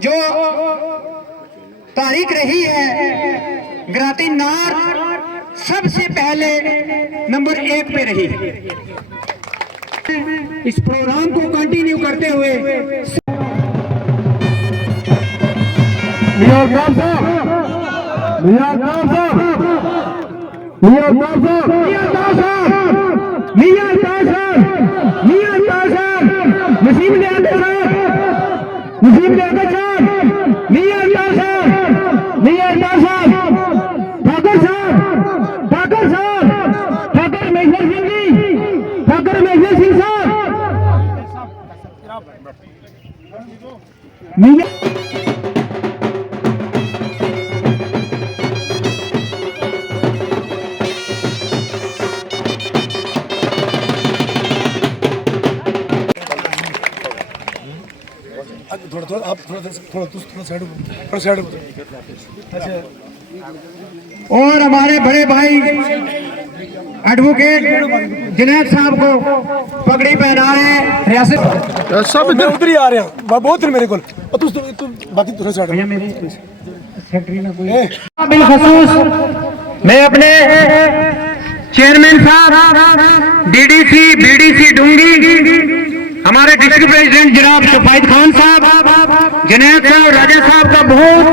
जो तारीख रही है गराती नार सबसे पहले नंबर 1 पे रही। इस प्रोग्राम को कंटिन्यू करते हुए और हमारे बड़े भाई एडवोकेट जुनैद साहब को पगड़ी पहना रहे रियासत सब इधर उधर ही आ रहे हैं बहुत मेरे को बाकी थोड़ा साइड मेरे सेक्रेटरी में कोई बिलखसूस मैं अपने चेयरमैन साहब डीडीसी बीडीसी डूंगी हमारे डिस्ट्रिक्ट प्रेसिडेंट जनाब शुफाइद खान साहब जुनैद साहब राजा साहब का बहुत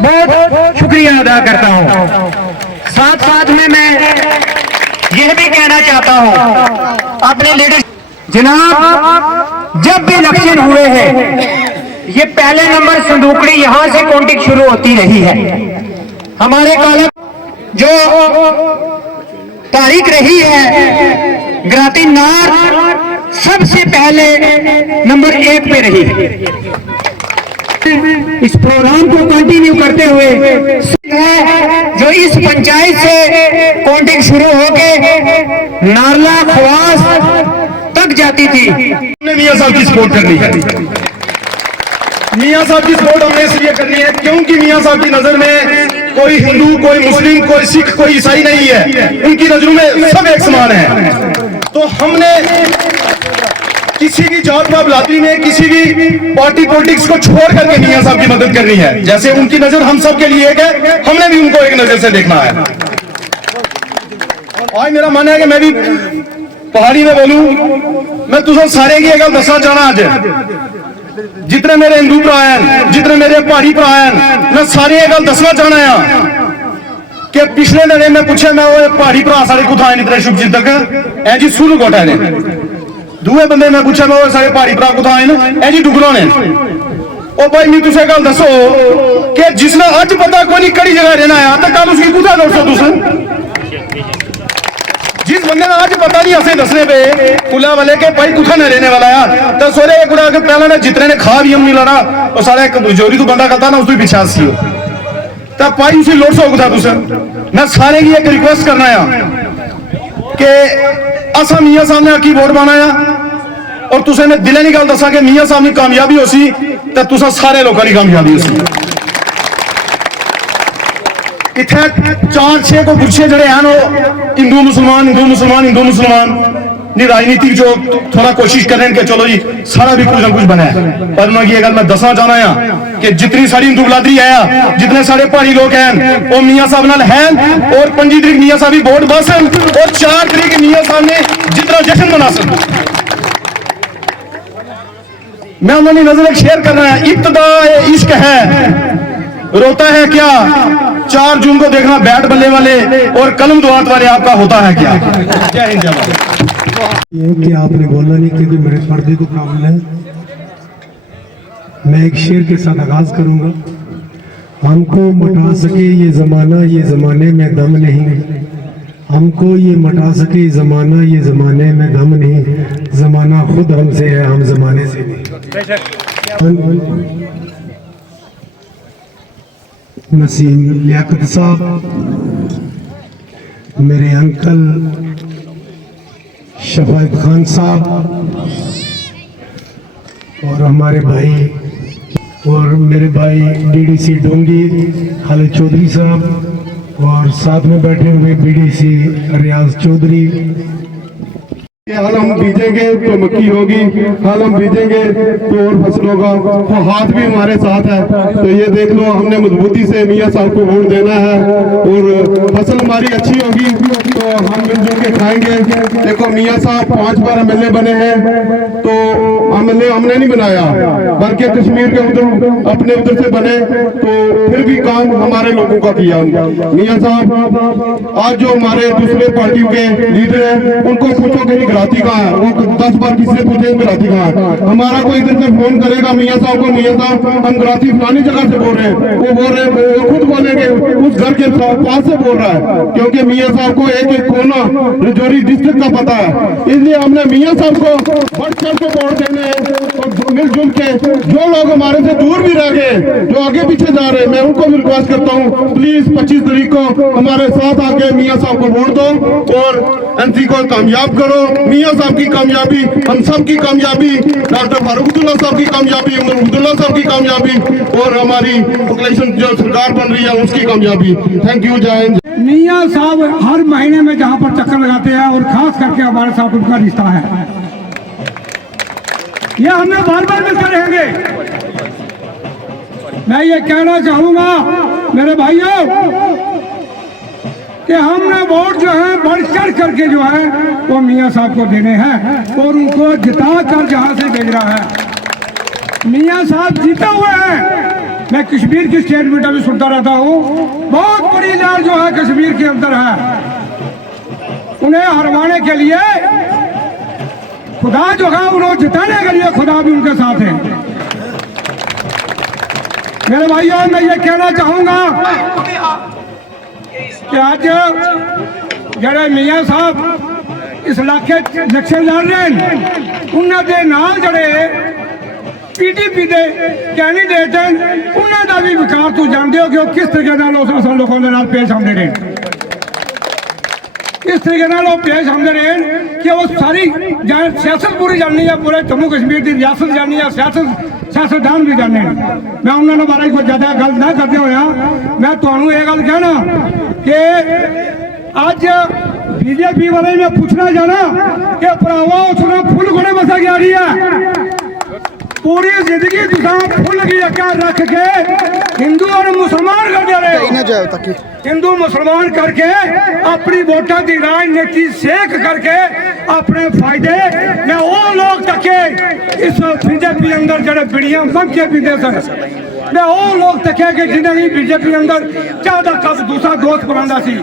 बहुत शुक्रिया अदा करता हूं। साथ साथ में मैं यह भी कहना चाहता हूं अपने लीडर जनाब जब भी इलेक्शन हुए हैं ये पहले नंबर संदूकड़ी यहां से काउंटिंग शुरू होती रही है। हमारे कॉलेज जो तारीख रही है गराती नार सबसे पहले नंबर 1 पे रही। इस प्रोग्राम को कंटिन्यू करते हुए जो इस पंचायत से काउंटिंग शुरू होके नारला खवास तक जाती थी। मियां साहब की सपोर्ट करनी है। मियां साहब की सपोर्ट हमने इसलिए करनी है क्योंकि मियां साहब की नजर में कोई हिंदू कोई मुस्लिम कोई सिख कोई ईसाई नहीं है, उनकी नजरों में सब एक समान है। तो हमने किसी भी जात पात बिरादरी में किसी भी पार्टी पॉलिटिक्स को छोड़ करके मियां साहब की मदद करनी है। जैसे उनकी नजर हम सब के लिए एक है, हमने भी उनको एक नजर से देखना है। आज मेरा मन है कि मैं भी पहाड़ी में बोलूं, मैं तुझे सारे की एक गल दसना चाहना आज जितने मेरे हिंदू भरा हैं जितने मेरे पहाड़ी भरा हैं मैं सारे एक गल दसना चाहना है कि पिछले दिन मैं पूछा मैं वो पहाड़ी भरा सारे कुछ आए नहीं शुभजीत तक ऐ जी सुरु कोटा ने दूए बंदे मैं पूछा मैं वो सारे पहाड़ी भरा कुछ आए ना ऐ जी डुगरों ने ओ भाई मैं तुझे गल दसो कि जिसने अज पता कोई नहीं कड़ी जगह रहना आया तो कल उसकी कुछ दसो तुस जिस बंदे ने आज पता नहीं असें दसने पे कुला वाले के भाई कुछ न रहने वाला है तो सोरे कुड़ा के पहले ने जितने ने खा भी हम नहीं लड़ा और सारा एक जोरी तो बंदा करता ना उसको पीछा सी हो तो भाई उसी लोट सो था तुस मैं सारे की एक रिक्वेस्ट करना है कि असा मियां साहब ने की वोट पाना है और तुसे मैं दिले नहीं गल दसा कि मियां साहब की कामयाबी हो सी तो तुसा सारे लोगों की कामयाबी हो सी। इतने 4-6 को गुच्छे जड़े हैं हिंदू मुसलमान हिंदू मुसलमान हिंदू मुसलमान नहीं राजनीतिक जो थोड़ा कोशिश कर रहे हैं कि चलो जी सारा भी कुछ ना कुछ बना है पर उन्होंने ये गल मैं दसना चाहना है कि जितनी सारी हिंदू बिरादरी है जितने सारे पहाड़ी लोग हैं वो मियां साहब नाल हैं और 25 तरीक मियां साहब की वोट बस और 4 तरीक मियां साहब ने जितना जश्न मना सकते मैं उन्होंने नजर शेयर करना है। इब्तिदा इश्क है रोता है क्या 4 जून को देखना बैट बल्ले वाले और कलम दुआत वाले आपका होता है क्या। जय हिंद जय भारत। ये कि आपने बोला नहीं क्योंकि मेरे पर्दे को प्रॉब्लम है। मैं एक शेर के साथ आगाज करूंगा। हमको मटा सके ये जमाने में दम नहीं, हमको ये मटा सके ये जमाने में दम नहीं, जमाना खुद हमसे है हम जमाने से नहीं। नसीम लियाकत साहब मेरे अंकल शुफाइद खान साहब और हमारे भाई और मेरे भाई डीडीसी डोंगी खालिद चौधरी साहब और साथ में बैठे हुए बीडीसी रियाज चौधरी कि हल हम बीजेंगे तो मक्की होगी, हल हम बीजेंगे तो और फसल होगा। तो हाथ भी हमारे साथ है। तो ये देख लो, हमने मजबूती से मियाँ साहब को वोट देना है और फसल हमारी अच्छी होगी तो हम मिलजुल के खाएंगे। देखो मियाँ साहब 5 बार MLA बने हैं, तो MLA हमने नहीं बनाया बल्कि कश्मीर के उधर अपने उधर से बने, तो फिर भी काम हमारे लोगों का किया मियाँ साहब। आज जो हमारे दूसरे पार्टियों के लीडर हैं उनको पूछो कि घराती कहाँ है, वो 10 बार किसी से पूछे घराती कहाँ है। हमारा कोई इधर से फोन करेगा मियाँ साहब को, मियाँ साहब हम घराती फलानी जगह से बोल रहे हैं, वो बोल रहे हैं, वो खुद बोलेंगे उस घर के पास से बोल रहा है, क्योंकि मियाँ साहब को एक एक कोना राजौरी डिस्ट्रिक्ट का पता है। इसलिए हमने मियाँ साहब को बढ़ चढ़ के वोट देने हैं और मिलजुल के जो लोग हमारे से दूर भी रह गए, जो आगे पीछे जा रहे हैं, मैं उनको भी रिक्वेस्ट करता हूँ प्लीज 25 तारीख को हमारे साथ आके मियाँ साहब को वोट दो और NC को कामयाब करो। मियाँ साहब की कामयाबी, हम सब की कामयाबी, डॉक्टर फारूक अब्दुल्ला साहब की कामयाबी, उमर अब्दुल्ला साहब की कामयाबी और हमारी पॉपुलेशन जो सरकार बन रही है उसकी कामयाबी। थैंक यू, जय हिंद। मियाँ साहब हर महीने में जहाँ पर चक्कर लगाते हैं और खास करके हमारे साथ उनका रिश्ता है, यह हमें बार बार मिलते रहेंगे। मैं ये कहना चाहूंगा मेरे भाइयों कि हमने वोट जो है बढ़ चढ़ करके जो है वो मियाँ साहब को देने हैं और उनको जिता कर जहाँ से भेज रहा है। मियाँ साहब जीते हुए हैं। मैं कश्मीर की स्टेटमेंट अभी सुनता रहता हूँ, बहुत बड़ी लहर जो है कश्मीर के अंदर है, उन्हें हरवाने के लिए खुदा जो है उन्हें जिताने के लिए खुदा भी उनके साथ है। मेरे भाइयों मैं ये कहना चाहूंगा कि आज जड़े मियाँ साहब इस इलाके इलेक्शन लड़ रहे हैं, उन्होंने नाल जड़े PDP के कैंडीडेट हैं उन्होंने भी विकास तू जानते हो कि वो किस तरीके लोगों के नाल पेश आते रहे, किस तरीके वो पेश आते रहे कि वो सारी सियासत पूरी जाननी है, पूरे जम्मू कश्मीर की रियासत जाननी है, सियासतदान भी जाने। मैं उन्होंने बारे कोई ज्यादा गल ना करते हुए मैं तुम्हें ये गल कहना कि अज BJP वाले मैं पूछना चाहना कि भरावा उसने फुल घोड़े बसा गया रही है, पूरी जिंदगी तुसा फुल की अकार रख के हिंदू और मुसलमान करते रहे, हिंदू मुसलमान करके अपनी वोटा की राजनीति सेक करके अपने फायदे में वो लोग तके इस BJP अंदर जड़े बिड़ियां बन के पीते सन, मैं वो लोग तके कि जिन्हें BJP अंदर ज्यादा कब दूसरा दोस्त बनाता सी,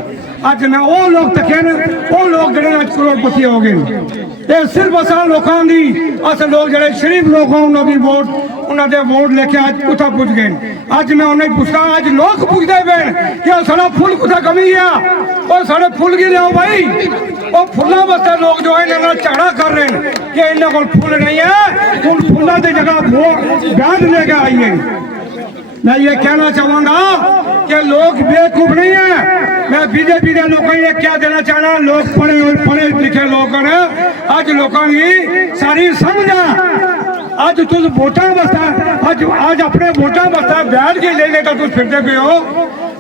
अज मैं वो लोग तके न वो लोग जड़े अज करोड़पति हो गए। ये सिर्फ असा लोगों की अस लोग जड़े शरीफ लोग उन्होंने वोट उन्होंने वोट लेके अज कुत्ता पुज गए। अज मैं उन्हें पूछता अज लोग पूछते पे कि सारा फुल कुत्ता कमी है और साढ़े फुल की लियाओ भाई, वो फुलों वास्ते लोग जो है इन्होंने झगड़ा कर रहे हैं कि इन्होंने को फुल नहीं है, उन फुलों की जगह ब्याज लेके आइए। मैं ये कहना चाहूंगा कि लोग बेवकूफ नहीं है। मैं BJP के लोगों ये क्या देना चाहना, लोग पढ़े लिखे लोग अज लोगों की सारी समझ अज तुम वोटा वास्ते अज अपने वोटा वास्ते बैठ के ले लेकर तुम फिरते पे हो,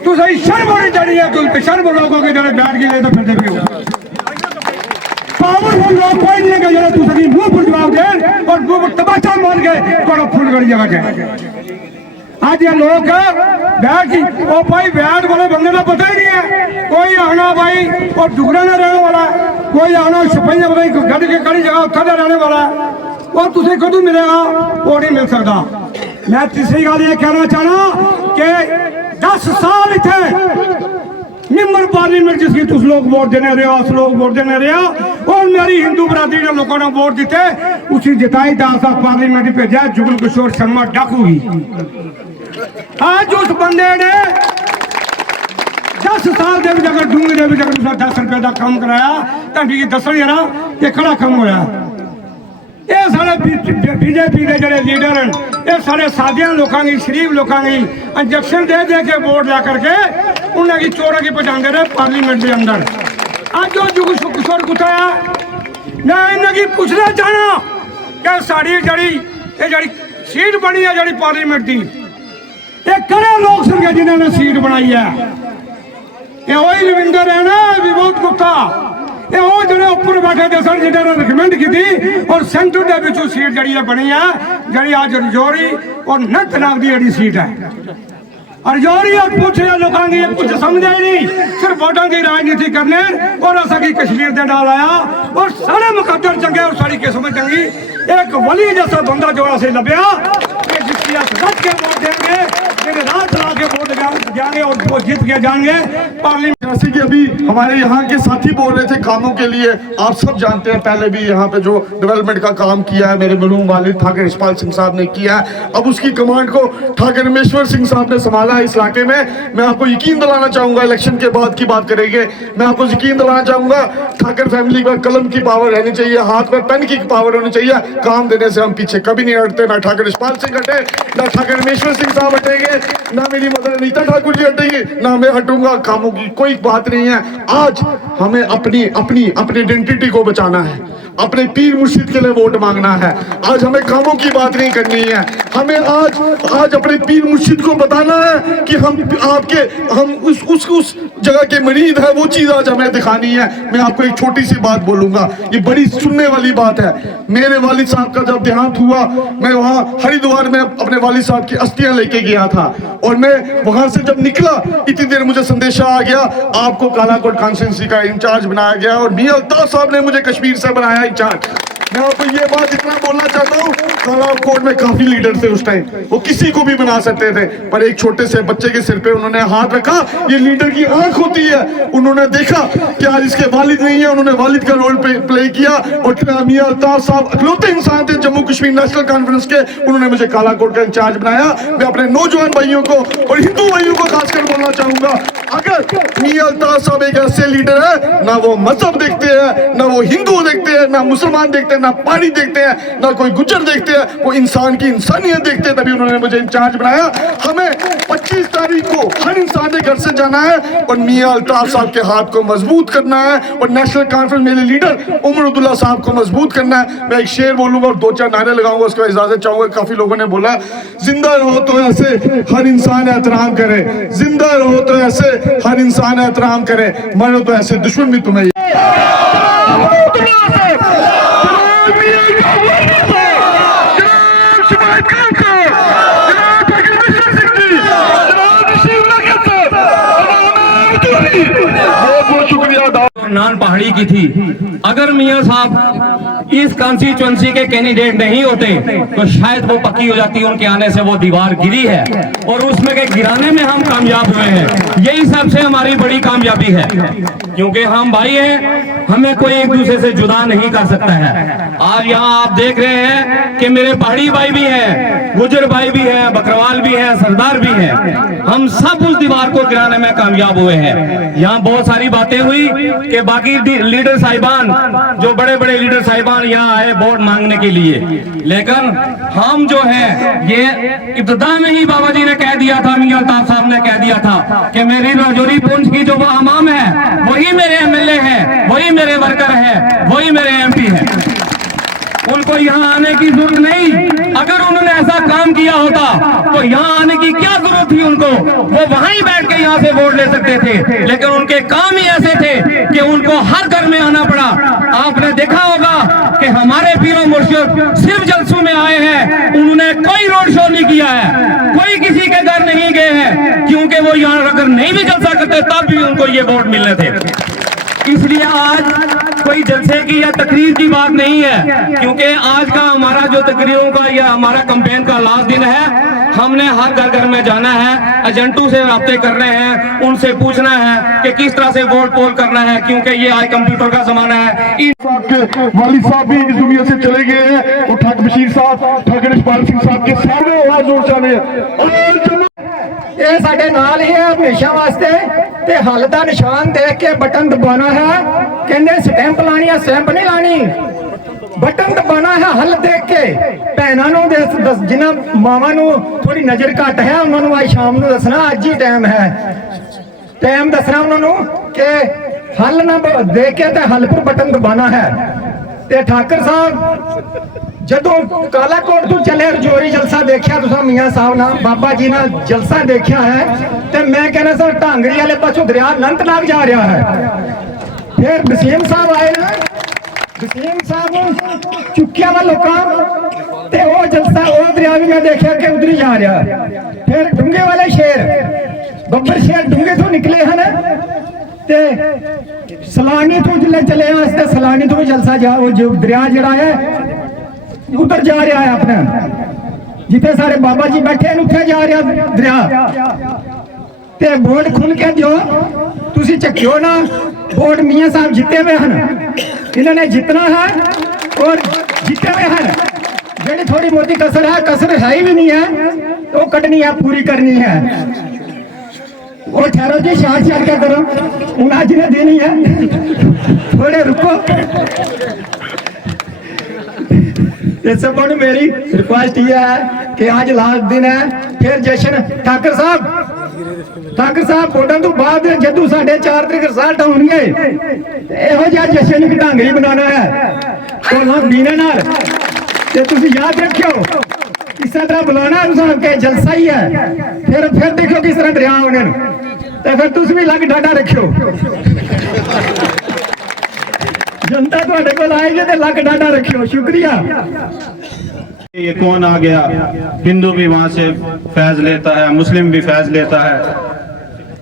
तुम शर्म होनी चाहिए, तुम शर्म लोगों के जरा बैठ के लेकर फिरते पे हो। पावरफुल लोग कोई नहीं है जरा तुम मुंह पर जवाब दे और मुंह पर तमाचा मार के थोड़ा फुल कर जगह जाए। आज ये लोग बैठ ओ भाई बैठ वाले बंदे का पता ही नहीं है, कोई आना भाई और डुगरा ना रहने वाला, कोई आना सिपाही भाई गढ़ के कड़ी जगह उत्थर रहने वाला, और तुझे कदू मिलेगा वो नहीं मिल सकता। मैं तीसरी गल ये कहना चाहना कि 10 साल इतने निम्बर पार्लीमेंट जिसकी तुम लोग वोट देने रहे हो, लोग वोट देने रहे हो और मेरी हिंदू बरादरी ने लोगों ने वोट दिते, उसी जिताई 10 साल पार्लीमेंट भेजा जुगल किशोर शर्मा डाकू ही। आज उस बंदे ने 10 साल के अगर डूंगी के 10 रुपए का काम कराया तो दस जरा ये खड़ा कम होया। ये सारे BJP के जड़े लीडर हैं, ये सारे सादिया लोगों की शरीफ लोगों की इंजेक्शन दे दे के वोट ला करके उन्हें की चोर की पहुँचाते रहे पार्लीमेंट के अंदर। आज जो जुगल किशोर कुताया मैं इन्हें पूछना चाहना कि साड़ी जड़ी सीट बनी है जड़ी पार्लीमेंट की, ये कड़े लोग सन जिन्होंने सीट बनाई है, ये वही रविंदर है ना विभूत गुप्ता, ਇਹ ਉਹ ਜਿਹੜੇ ਉੱਪਰ ਬੈਠੇ ਦੇ ਸਨ ਜਿਹਨਾਂ ਨੇ ਰਿਕਮੈਂਡ ਕੀਤੀ ਔਰ ਸੈਂਟਰ ਦੇ ਵਿੱਚੋਂ ਸੀਟ ਜਿਹੜੀ ਹੈ ਬਣੀ ਆ ਜਿਹੜੀ ਅੱਜ ਰਜੌਰੀ ਔਰ ਅਨੰਤਨਾਗ ਦੀ ਜਿਹੜੀ ਸੀਟ ਹੈ रजौरी और पूछे लोगों की कुछ समझा ही नहीं, सिर्फ वोटों की राजनीति करने और ऐसा की कश्मीर दे डाल आया और सारे मुकद्दर चंगे और सारी किस्मत चंगी। एक वली जैसा बंदा जो ऐसे लभ्या जिसकी रच के वोट देंगे, रात चला के वोट जाएंगे और वो जीत के जाएंगे पार्लियामेंट। जैसे कि अभी हमारे यहाँ के साथी बोल रहे थे कामों के लिए, आप सब जानते हैं पहले भी यहाँ पे जो डेवलपमेंट का काम किया है मेरे मरहूम वालिद ठाकर यशपाल सिंह साहब ने किया है। अब उसकी कमांड को ठाकर रमेश्वर सिंह साहब ने संभाला है इस इलाके में। मैं आपको यकीन दिलाना चाहूंगा, इलेक्शन के बाद की बात करेंगे, मैं आपको यकीन दिलाना चाहूंगा ठाकर फैमिली का कलम की पावर रहनी चाहिए, हाथ में पेन की पावर होनी चाहिए। काम देने से हम पीछे कभी नहीं हटते, ना ठाकर यशपाल सिंह हटे, ना ठाकर रमेश्वर सिंह साहब हटेंगे, ना मेरी मदर अनीता ठाकुर जी हटेंगी, ना मैं हटूंगा। कामों की कोई बात नहीं है। आज हमें अपनी आइडेंटिटी को बचाना है, अपने पीर मुर्शिद के लिए वोट मांगना है। आज हमें कामों की बात नहीं करनी है, हमें आज अपने पीर मुर्शिद को बताना है कि हम उस जगह के मरीद है, वो चीज आज हमें दिखानी है। मैं आपको एक छोटी सी बात बोलूंगा, ये बड़ी सुनने वाली बात है। मेरे वालिद साहब का जब देहांत हुआ, मैं वहाँ हरिद्वार में अपने वालिद साहब की अस्थियां लेके गया था और मैं वहां से जब निकला इतनी देर मुझे संदेशा आ गया आपको कालाकोट कॉन्स्टिट्यूंसी का इंचार्ज बनाया गया और मियां अल्ताफ साहब ने मुझे कश्मीर से बनाया इंचार्ज। मैं आपको ये बात इतना बोलना चाहता हूँ, कालाकोट में काफी लीडर थे उस टाइम, वो किसी को भी बना सकते थे, पर एक छोटे से बच्चे के सिर पे उन्होंने हाथ रखा। ये लीडर की आंख होती है। उन्होंने देखा कि आज इसके वालिद नहीं है, उन्होंने वालिद का रोल प्ले किया और मियां अल्ताफ साहब अकलौते इंसान थे जम्मू कश्मीर नेशनल कॉन्फ्रेंस के, उन्होंने मुझे कालाकोट का इंचार्ज बनाया। मैं अपने नौजवान भाइयों को और हिंदू भाइयों को खासकर बोलना चाहूंगा, अगर मियां अल्ताफ साहब एक ऐसे लीडर है, ना वो मजहब देखते हैं, ना वो हिंदू देखते हैं, ना मुसलमान देखते हैं, ना पानी देखते हैं, ना कोई गुज्जर देखते हैं, वो इंसान की इंसानियत देखते हैं, तभी उन्होंने मुझे इंचार्ज बनाया। हमें 25 तारीख को हर इंसान के घर से जाना है और मियां अल्ताफ साहब के हाथ को मजबूत करना है और नेशनल कॉन्फ्रेंस मेरे लीडर उमर अब्दुल्ला साहब को मजबूत करना है। मैं एक शेर बोलूंगा और 2-4 नारे लगाऊंगा, उसके बाद इजाजत चाहूंगा। काफी लोगों ने बोला जिंदा रहो तो ऐसे हर इंसान एहतराम करे, जिंदा रहो तो ऐसे हर इंसान एहतराम करे, मरो तो ऐसे दुश्मन भी तुम्हें। नान पहाड़ी की थी। अगर मियां साहब इस कॉन्स्टिट्यूएंसी के कैंडिडेट नहीं होते तो शायद वो पक्की हो जाती। उनके आने से वो दीवार गिरी है और उसमें के गिराने में हम कामयाब हुए हैं। यही सबसे हमारी बड़ी कामयाबी है, क्योंकि हम भाई हैं, हमें कोई एक दूसरे से जुदा नहीं कर सकता है। आज यहाँ आप देख रहे हैं कि मेरे पहाड़ी भाई भी हैं, गुजर भाई भी हैं, बकरवाल भी हैं, सरदार भी हैं। हम सब उस दीवार को गिराने में कामयाब हुए हैं। यहाँ बहुत सारी बातें हुई कि बाकी लीडर साहिबान, जो बड़े बड़े लीडर साहिबान यहाँ आए वोट मांगने के लिए, लेकिन हम जो है ये इब्तिदा में ही बाबा जी ने कह दिया था, मियां अल्ताफ साहब ने कह दिया था कि मेरी रजौरी पुंछ की जो वो अमाम है वही मेरे एमएलए है, वही मेरे वर्कर है, वही मेरे एमपी है। उनको यहाँ आने की जरूरत नहीं। अगर उन्होंने ऐसा काम किया होता तो यहाँ आने की क्या जरूरत थी उनको, वो वहां ही बैठ के यहाँ से वोट ले सकते थे। लेकिन उनके काम ही ऐसे थे कि उनको हर घर में आना पड़ा। आपने देखा होगा कि हमारे पीरों मुर्शिद सिर्फ जलसों में आए हैं, उन्होंने कोई रोड शो नहीं किया है, कोई किसी के घर नहीं गए हैं, क्योंकि वो यहाँ अगर नहीं भी जलसा करते तब भी उनको ये वोट मिलने थे। इसलिए आज कोई जलसे की या तकरीर की बात नहीं है, क्योंकि आज का हमारा जो तकरीरों का या हमारा कैंपेन का लास्ट दिन है। हमने हर घर में जाना है, एजेंटों से राब्ते करने हैं, उनसे पूछना है कि किस तरह से वोट पोल करना है, क्योंकि ये आज कंप्यूटर का जमाना है। वालिद साहब भी इस दुनिया से चले गए हैं और ठाकुर बशीर साहब, ठाकुर यशपाल सिंह साहब के सामने आवाज उठ जाने ਇਹ ਸਾਡੇ ਨਾਲ ਹੀ ਹੈ ਹਮੇਸ਼ਾ ਵਾਸਤੇ ਤੇ ਹੱਲ ਦਾ ਨਿਸ਼ਾਨ ਦੇਖ ਕੇ ਬਟਨ ਦਬਾਉਣਾ ਹੈ। ਕਹਿੰਦੇ ਸਟੈਂਪ ਲਾਣੀ ਹੈ, ਸਟੈਂਪ ਨਹੀਂ ਲਾਣੀ, ਬਟਨ ਦਬਾਉਣਾ ਹੈ ਹੱਲ ਦੇਖ ਕੇ। ਭੈਣਾਂ ਨੂੰ ਜਿਨ੍ਹਾਂ ਮਾਵਾਂ ਨੂੰ ਥੋੜੀ ਨਜ਼ਰ ਘੱਟ ਹੈ ਉਹਨਾਂ ਨੂੰ ਅੱਜ ਸ਼ਾਮ ਨੂੰ ਦੱਸਣਾ, ਅੱਜ ਹੀ ਟਾਈਮ ਹੈ, ਟਾਈਮ ਦੱਸਣਾ ਉਹਨਾਂ ਨੂੰ ਕਿ ਹੱਲ ਨਾ ਦੇਖ ਕੇ ਤੇ ਹੱਲ ਪਰ ਬਟਨ ਦਬਾਉਣਾ ਹੈ। ਤੇ ਠਾਕਰ ਸਾਹਿਬ ਜਦੋਂ ਕਾਲਾकोट ਤੋਂ ਚੱਲੇ रजौरी ਜਲਸਾ ਦੇਖਿਆ ਤੁਸੀਂ ਮੀਆਂ ਸਾਹਿਬ ਨਾਲ ਬਾਬਾ ਜੀ ਨਾਲ ਜਲਸਾ ਦੇਖਿਆ ਹੈ ਤੇ ਮੈਂ ਕਹਿੰਦਾ ਸਰ ਢਾਂਗਰੀ ਵਾਲੇ ਪਾਸੋਂ ਦਰਿਆ ਅਨੰਤਨਾਗ ਜਾ ਰਿਹਾ ਹੈ। फिर वसीम साहब आए ना, वसीम साहब चुक्किया वा लोकां ते वो जलसा वो दरिया भी मैं देखा कि उधर ही जा रहा। फिर डूंगे वाले शेर बब्बर शेर डूंगे तो निकले हैं ते सलानी तो जिले चले हैं, सलानी तो भी जलसा जा वो जो दरिया जड़ा है उधर जा रहा है अपना, जिथे सारे बाबा जी बैठे हैं उत्थे जा रहा दरिया। ते बोर्ड खुल के जो तुसी चक्यो ना, बोर्ड मियां साहब जिते हुए हैं, इन्होंने जितना है और जिते हुए हैं। जेडी थोड़ी मोटी कसर है ही भी नहीं है, तो कटनी है, पूरी करनी है। वो ठहरो जी, शाह क्या करो, हूं अज ने देनी है, थोड़े रुको। सब मेरी रिक्वेस्ट ये है कि आज लास्ट दिन है, फिर जश्न ठाकर साहब वोटां तो बाद जदू साढ़े 4 तरीक रिजल्ट आउणगे इहो जिहा जश्न एक ढंग ही बनाना है, तो बीने नाल ते तुसीं याद रखियो इस तरह बुलाना साहब के जलसा ही है। फिर देखो किस तरह दरिया आने, तो फिर तुसीं भी लग डाटा रखियो, जनता तुहाडे कोल आएगी तो लग डाटा रखियो। शुक्रिया। ये कौन आ गया, हिंदू भी वहां से फैज लेता है, मुस्लिम भी फैज लेता है,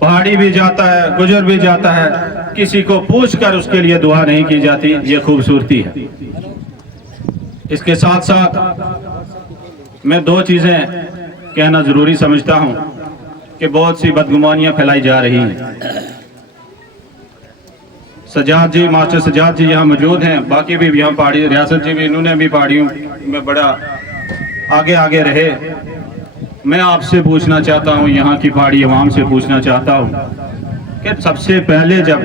पहाड़ी भी जाता है, गुजर भी जाता है, किसी को पूछकर उसके लिए दुआ नहीं की जाती। ये खूबसूरती है। इसके साथ साथ मैं दो चीजें कहना जरूरी समझता हूं कि बहुत सी बदगुमानियां फैलाई जा रही हैं। सजाद जी, मास्टर सजाद जी यहाँ मौजूद हैं, बाकी भी यहाँ पहाड़ी रियासत जी भी, इन्होंने भी पहाड़ियों में बड़ा आगे रहे। मैं आपसे पूछना चाहता हूँ, यहाँ की पहाड़ी अवाम से पूछना चाहता हूँ कि सबसे पहले जब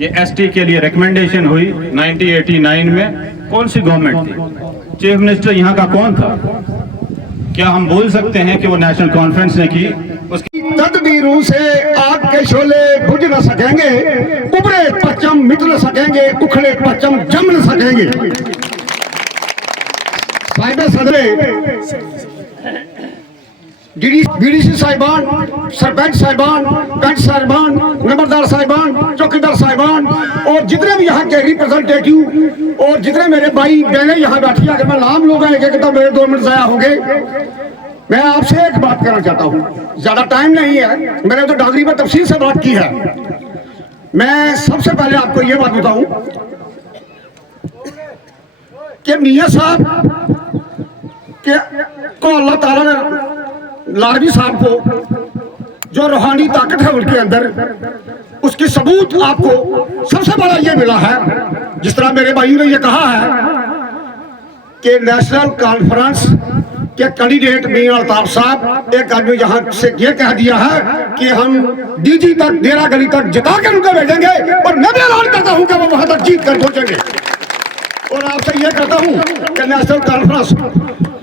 ये एसटी के लिए रिकमेंडेशन हुई 1989 में, कौन सी गवर्नमेंट थी? चीफ मिनिस्टर यहाँ का कौन था? क्या हम बोल सकते हैं कि वो नेशनल कॉन्फ्रेंस ने की? उसकी तदबीरों से आग के शोले बुझ न सकेंगे, उभरे परचम मिट न सकेंगे, उखड़े परचम जम न सकेंगे। साहिब सदरे बीडीसी साहिबान, सरपंच साहिबान, पंच साहिबान, नंबरदार साहिबान, चौकीदार साहिबान और जितने भी यहाँ के रिप्रेजेंटेटिव और जितने मेरे भाई बहनें यहाँ बैठी हैं, अगर मैं नाम लोग आएंगे तो मेरे 2 मिनट ज़ाया होंगे। मैं आपसे एक बात करना चाहता हूँ, ज्यादा टाइम नहीं है, मैंने तो डागरी में तफसील से बात की है। मैं सबसे पहले आपको ये बात बताऊं कि मियां साहब को अल्लाह ताला ने, लारवी साहब को जो रूहानी ताकत है उनके अंदर, उसकी सबूत आपको सबसे बड़ा ये मिला है। जिस तरह मेरे भाइयों ने ये कहा है कि नेशनल कॉन्फ्रेंस के कैंडिडेट मियां अल्ताफ साहब, एक आदमी यहाँ से ये कह दिया है कि हम डीजी तक, डेरा गली तक जिता कर उनको भेजेंगे, और मैं भी ऐलान करता हूँ कि वो वहां तक जीत कर पहुंचेंगे। और आपसे ये कहता हूँ कि नेशनल कॉन्फ्रेंस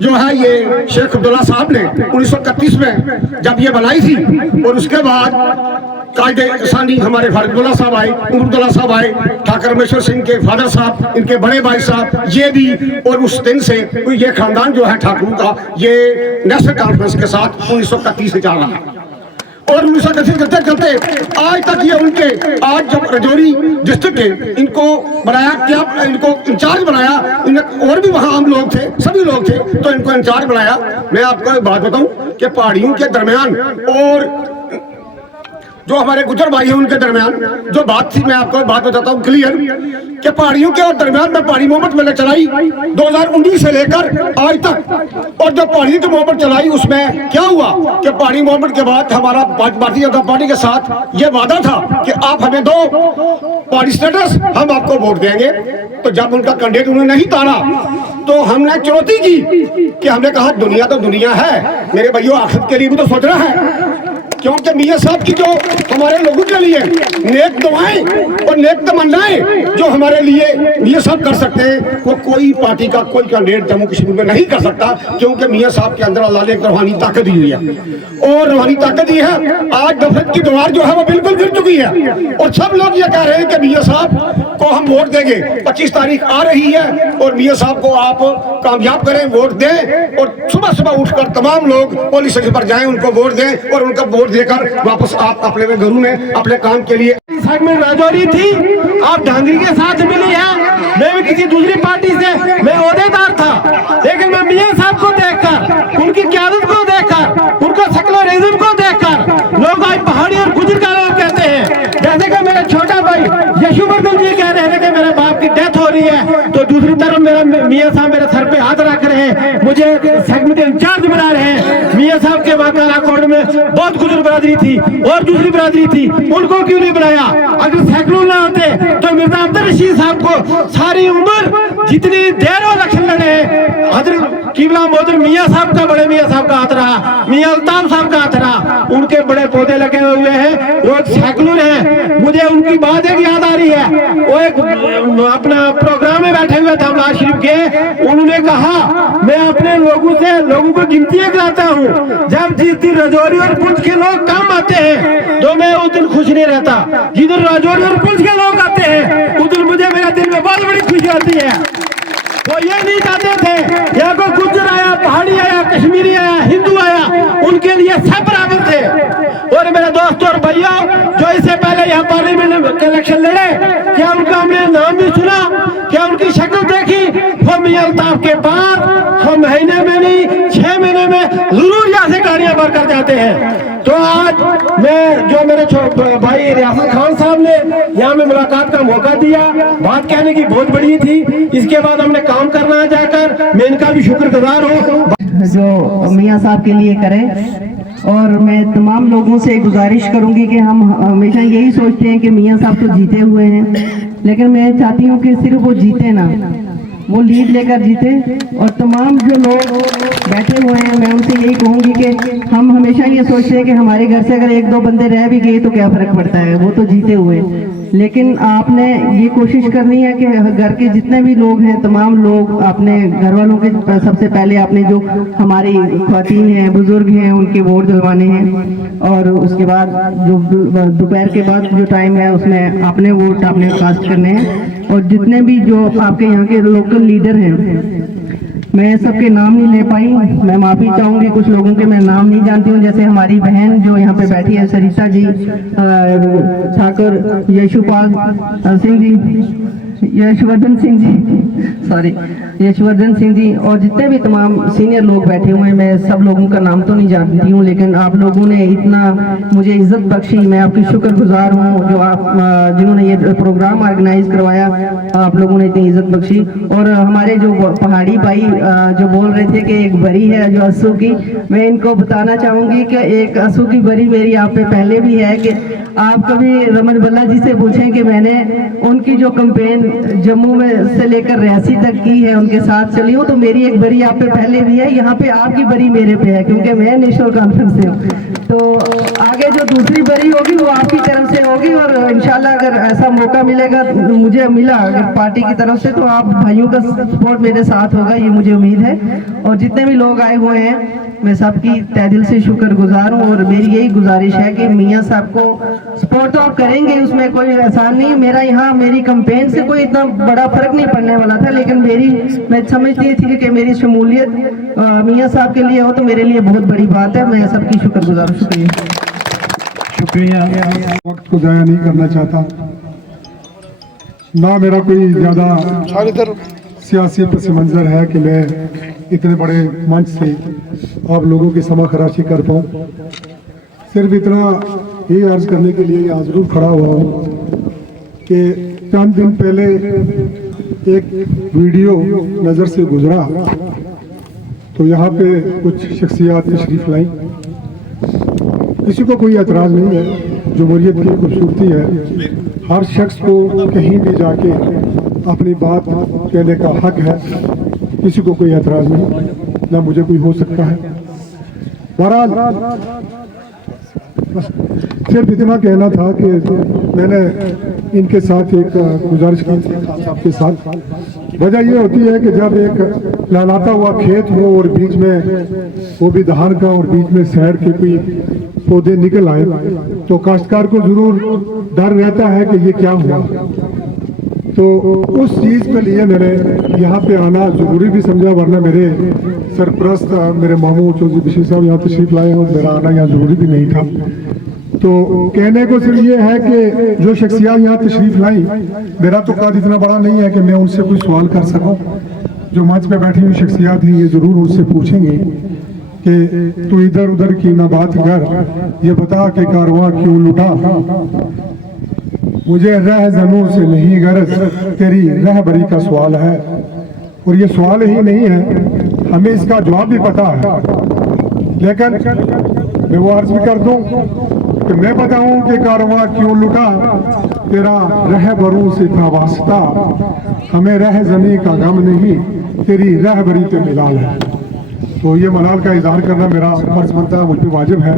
जो है ये शेख अब्दुल्ला साहब ने 1931 में जब ये बनाई थी, और उसके बाद कायदे सानी हमारे फारूक साहब आए, उमरुद्दौला साहब आए, ठाकर रमेश्वर सिंह के फादर साहब, इनके बड़े भाई साहब, ये भी, और उस दिन से ये खानदान जो है ठाकुर का, ये नेशनल कॉन्फ्रेंस के साथ 1931 से चल रहा है। और 1931 करते करते आज तक ये उनके, आज जब रजौरी डिस्ट्रिक्ट के इनको बनाया, क्या इनको इंचार्ज बनाया, और भी वहाँ हम लोग थे, सभी लोग थे, तो इनको इंचार्ज बनाया। मैं आपको एक बात बताऊं कि पहाड़ियों के दरमियान और जो हमारे गुजर भाई हैं उनके दरमियान जो बात थी, मैं आपको बात बताता हूँ क्लियर, कि पहाड़ियों के और दरमियान में पहाड़ी मोहब्बत मैंने चलाई 2019 से लेकर आज तक। और जो पहाड़ी की मोहब्बत चलाई उसमें क्या हुआ कि पहाड़ी मोहब्बत के बाद हमारा भारतीय जनता पार्टी के साथ ये वादा था कि आप हमें दो पहाड़ी स्टेटस, हम आपको वोट देंगे। तो जब उनका कैंडिडेट उन्होंने नहीं तारा तो हमने चुनौती की कि हमने कहा दुनिया तो दुनिया है, मेरे भाइयों आखिरत के लिए भी तो सोचना है, क्योंकि मियां साहब की जो हमारे लोगों के लिए नेक दुआएं और नेक तमन्नाएं जो हमारे लिए मियां साहब कर सकते हैं, वो कोई पार्टी का कोई कैंडिडेट जम्मू कश्मीर में नहीं कर सकता, क्योंकि मियां साहब के अंदर अल्लाह ने एक रूहानी ताकत दी हुई है। और रूहानी ताकत दी है, आज नफरत की दीवार जो है वो बिल्कुल गिर चुकी है, और सब लोग ये कह रहे हैं कि मियां साहब को हम वोट देंगे। 25 तारीख आ रही है और मियां साहब को आप कामयाब करें, वोट दें, और सुबह सुबह उठकर तमाम लोग पुलिस स्टेशन पर जाएं, उनको वोट दें, और उनका वोट देकर वापस आप अपने घरों में अपने काम के लिए एक सेगमेंट राजौरी थी, आप ढांगरी के साथ मिली है। मैं भी किसी दूसरी पार्टी से मैं ओहदेदार था, लेकिन मैं मियां साहब को देखकर, उनकी क़यादत को देखकर, उनको सेकुलरिज्म को देखकर लोग आज पहाड़ी और गुजर का लोग कहते हैं। जैसे कि मेरा छोटा भाई यशुवर्धन जी कह रहे थे कि मेरे बाप की डेथ हो रही है, तो दूसरी तरफ मेरा मियां साहब मेरे सर पे हाथ रख रहे हैं, मुझे सेगमेंट इंचार्ज बना रहे हैं। मियां साहब के वाकई अकॉर्ड में बहुत गुजर बरादरी थी और दूसरी बरादरी थी, उनको क्यों नहीं बनाया? अगर सेकुलर ना होते तो मिर्जा अब्दुल रशीद साहब को सारी उम्र जितनी देर वो इलेक्शन लड़े, हजरत किबला मोहतरम मियां साहब का, बड़े मियां साहब का हाथ रहा, मियां अल्ताफ साहब का हाथ रहा, उनके बड़े पौधे लगे हुए हैं, वो एक सेकुलर है। मुझे उनकी बात एक याद आ रही है, वो एक अपना प्रोग्राम में बैठे हुए थे अमला शरीफ के, उन्होंने कहा मैं अपने लोगों को गिनतियां कराता हूँ, जब जिस दिन राजौरी और पुंछ के लोग काम आते हैं तो मैं उस दिन खुश नहीं रहता, जिधर राजौरी और पुंछ के लोग आते हैं उस दिन मुझे मेरे दिल में बहुत बड़ी खुशी आती है। वो ये नहीं चाहते थे यहाँ को गुज्जर आया, पहाड़ी आया, कश्मीरी आया, हिंदू आया, उनके लिए सब बराबर थे। और मेरे दोस्तों और भाइयों, जो इससे पहले यहाँ पार्लियामेंट इलेक्शन लड़े, क्या उनका हमने नाम भी सुना? क्या उनकी शक्ल देखी? वो मियां अल्ताफ के बाद हम महीने में नहीं 6 महीने में जरूर यहाँ से गाड़ियां भर कर जाते हैं। तो आज मैं जो मेरे भाई रियासत खान साहब ने यहाँ में मुलाकात का मौका दिया, बात कहने की बहुत बड़ी थी, इसके बाद हमने काम करना है जाकर, मैं इनका भी शुक्रगुजार हूँ जो मियां साहब के लिए करें। और मैं तमाम लोगों से गुजारिश करूंगी कि हम हमेशा यही सोचते हैं कि मियां साहब तो जीते हुए हैं, लेकिन मैं चाहती हूं कि सिर्फ वो जीते ना, वो लीड लेकर जीते। और तमाम जो लोग बैठे हुए हैं, मैं उनसे यही कहूंगी कि हम हमेशा ये सोचते हैं कि हमारे घर से अगर 1-2 बंदे रह भी गए तो क्या फ़र्क पड़ता है, वो तो जीते हुए। लेकिन आपने ये कोशिश करनी है कि घर के जितने भी लोग हैं, तमाम लोग अपने घर वालों के सबसे पहले आपने जो हमारी ख्वातीन हैं, बुजुर्ग हैं, उनके वोट दिलवाने हैं। और उसके बाद जो दोपहर के बाद जो टाइम है उसमें अपने वोट आपने कास्ट करने हैं। और जितने भी जो आपके यहाँ के लोकल लीडर हैं, मैं सबके नाम नहीं ले पाई, मैं माफ़ी चाहूँगी, कुछ लोगों के मैं नाम नहीं जानती हूँ, जैसे हमारी बहन जो यहाँ पे बैठी है सरिता जी, ठाकुर यशुपाल सिंह जी, यशवर्धन सिंह जी, सॉरी यशवर्धन सिंह जी, और जितने भी तमाम सीनियर लोग बैठे हुए हैं, मैं सब लोगों का नाम तो नहीं जानती हूँ, लेकिन आप लोगों ने इतना मुझे इज्जत बख्शी, मैं आपकी शुक्रगुजार हूँ। जो आप जिन्होंने ये प्रोग्राम ऑर्गेनाइज करवाया, आप लोगों ने इतनी इज्जत बख्शी। और हमारे जो पहाड़ी भाई जो बोल रहे थे कि एक बरी है जो असू की, मैं इनको बताना चाहूँगी कि एक असू की बरी मेरी आप पे पहले भी है कि आप कभी रमन बल्ला जी से पूछें कि मैंने उनकी जो कैंपेन जम्मू में से लेकर रियासी तक की है, उनके साथ चली हूँ, तो मेरी एक बरी आप पे पहले भी है, यहाँ पे आपकी बरी मेरे पे है, क्योंकि मैं नेशनल कॉन्फ्रेंस से हूँ। तो आगे जो दूसरी बरी होगी वो आपकी तरफ से होगी, और इंशाल्लाह अगर ऐसा मौका मिलेगा, मुझे मिला अगर पार्टी की तरफ से, तो आप भाइयों का सपोर्ट मेरे साथ होगा, ये मुझे उम्मीद है। और जितने भी लोग आए हुए हैं, मैं सबकी तहे दिल से शुक्रगुजार हूँ। और मेरी यही गुजारिश है कि मियां साहब को सपोर्ट तो आप करेंगे, उसमें कोई एहसान नहीं। मेरा यहाँ मेरी कैंपेन से कोई इतना बड़ा फर्क नहीं पड़ने वाला था, लेकिन मैं समझती थी कि मेरी शमूलियत मियां साहब के लिए हो तो मेरे लिए बहुत बड़ी बात है। मैं सबकी शुक्रगुजार हूँ। शुक्रिया। वक्त को जाया नहीं करना चाहता, ना मेरा कोई ज़्यादा सियासी पस मंज़र है कि मैं इतने बड़े मंच से आप लोगों की समा खराशी कर पाऊँ। सिर्फ इतना ही अर्ज़ करने के लिए यहाँ ज़रूर खड़ा हुआ हूँ कि चंद दिन पहले एक वीडियो नज़र से गुजरा, तो यहाँ पे कुछ शख्सियात तशरीफ़ लाई। किसी को कोई एतराज़ नहीं है, जमहूरियत की खूबसूरती है, हर शख्स को कहीं भी जाके अपनी बात कहने का हक है, किसी को कोई एतराज़ नहीं, ना मुझे कोई हो सकता है। बहरहाल सिर्फ इतना कहना था कि मैंने इनके साथ एक गुजारिश की थी आपके साथ। वजह ये होती है कि जब एक लहलाता हुआ खेत हो और बीच में वो भी धान का और बीच में शहर के कोई पौधे निकल आए, तो काश्तकार को जरूर डर रहता है कि ये क्या हुआ। तो उस चीज़ के लिए मैंने यहाँ पे आना ज़रूरी भी समझा, वरना मेरे सरप्रस्त मेरे मामू चौधरी बशीर साहब यहाँ तशरीफ़ लाए और मेरा आना यहाँ ज़रूरी भी नहीं था। तो कहने को सिर्फ ये है कि जो शख्सियात यहाँ तशरीफ लाई, मेरा तो कद इतना बड़ा नहीं है कि मैं उनसे कोई सवाल कर सकूं। जो मंच पे बैठी हुई शख्सियात हैं ये ज़रूर उनसे पूछेंगे कि तू इधर उधर की ना बात कर, ये बता कि कारवां क्यों लुटा। मुझे रहज़नों से नहीं गरज, तेरी रहबरी का सवाल है। और ये सवाल ही नहीं है, हमें इसका जवाब भी पता है, लेकिन मैं वो अर्ज भी कर दूं कि मैं बताऊं कि कारवां क्यों लुटा, तेरा रहबरों से था वास्ता, हमें रहज़नी का गम नहीं, तेरी रहबरी पे मिलाल है। तो ये मलाल का इजहार करना मेरा फर्ज बनता है, मुझ पर वाजिब है।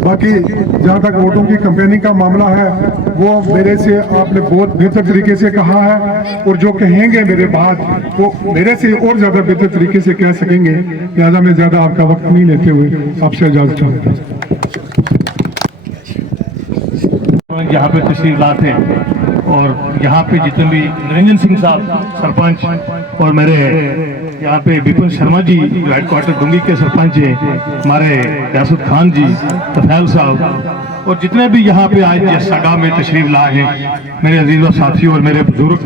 बाकी जहाँ तक वोटों की कंपेनिंग का मामला है वो मेरे से आपने बहुत बेहतर तरीके से कहा है, और जो कहेंगे मेरे बाद वो मेरे से और ज़्यादा बेहतर तरीके से कह सकेंगे। लिहाजा मैं ज़्यादा आपका वक्त नहीं लेते हुए आपसे इजाज़त चाहता हूँ। यहाँ पे तशरीफ लाते और यहाँ पे जितने भी निरंजन सिंह साहब सरपंच और मेरे यहाँ पे विपिन शर्मा जी जो हेडक्वार्टर डुंगी के सरपंच हैं, हमारे रियासत खान जी, तफैल साहब और जितने भी यहाँ पे आज जिस जगह में तशरीफ लाए हैं, मेरे अजीज़ साथी और मेरे बुजुर्ग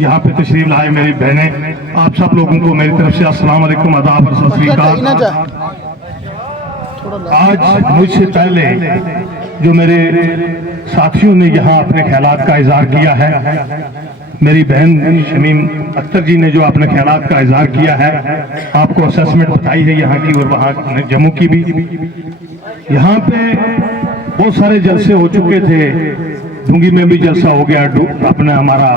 यहाँ पे तशरीफ लाए, मेरी बहनें, आप सब लोगों को मेरी तरफ से अस्सलाम वालेकुम, आदाब और सत श्री अकाल। आज मुझसे पहले जो मेरे साथियों ने यहाँ अपने ख्यालात का इजहार किया है, मेरी बहन शमीम अख्तर जी ने जो अपने ख्यालात का इजहार किया है, आपको असेसमेंट बताई है यहाँ की और वहाँ जम्मू की भी। यहाँ पे बहुत सारे जलसे हो चुके थे, डूंगी में भी जलसा हो गया, अपने हमारा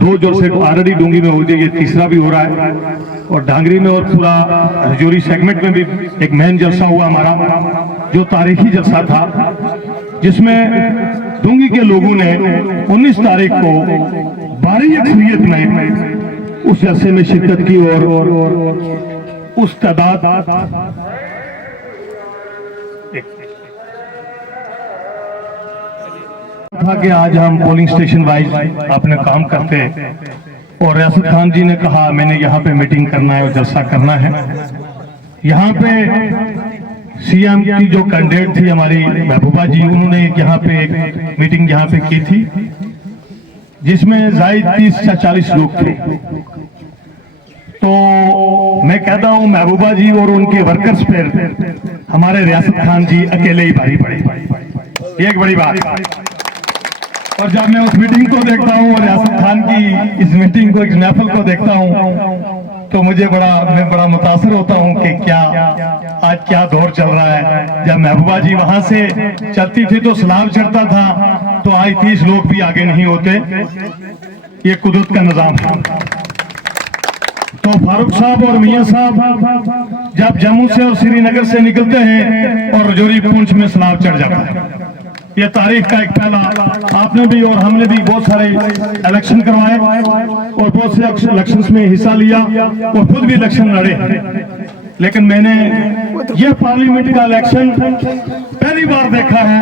2 जलसे ऑलरेडी डूंगी में हो गए, ये तीसरा भी हो रहा है, और डांगरी में और पूरा रजौरी सेगमेंट में भी एक मेन जलसा हुआ हमारा, जो तारीखी जलसा था, जिसमें डूंगी के लोगों ने 19 तारीख को भारी अक्सरियत में उस जलसे में शिरकत की और उस तादाद था कि आज हम पोलिंग स्टेशन वाइज अपने काम करते, और रियासत खान जी ने कहा मैंने यहाँ पे मीटिंग करना है और जलसा करना है। यहाँ पे सीएम की जो कैंडिडेट थी हमारी महबूबा जी, उन्होंने यहाँ पे एक मीटिंग यहाँ पे की थी, जिसमें जायद 30 से 40 लोग थे। तो मैं कहता हूँ महबूबा जी और उनके वर्कर्स पर हमारे रियासत खान जी अकेले ही भारी पड़े, एक बड़ी बात। और जब मैं उस मीटिंग को देखता हूँ और रियासत खान की इस मीटिंग को, इस महफिल को देखता हूँ, तो मैं बड़ा मुतासर होता हूँ कि क्या आज क्या दौर चल रहा है। जब महबूबा जी वहां से चलती थी तो सलाम चढ़ता था, तो आज 30 लोग भी आगे नहीं होते, ये कुदरत का निजाम है। तो फारूक साहब और मियां साहब जब जम्मू से और श्रीनगर से निकलते हैं और रजौरी पूंछ में सलाम चढ़ जाता है। ये तारीख का एक पहला, आपने भी और हमने भी बहुत सारे इलेक्शन करवाए और बहुत से इलेक्शंस में हिस्सा लिया और खुद भी इलेक्शन लड़े, लेकिन मैंने ये पार्लियामेंट का इलेक्शन पहली बार देखा है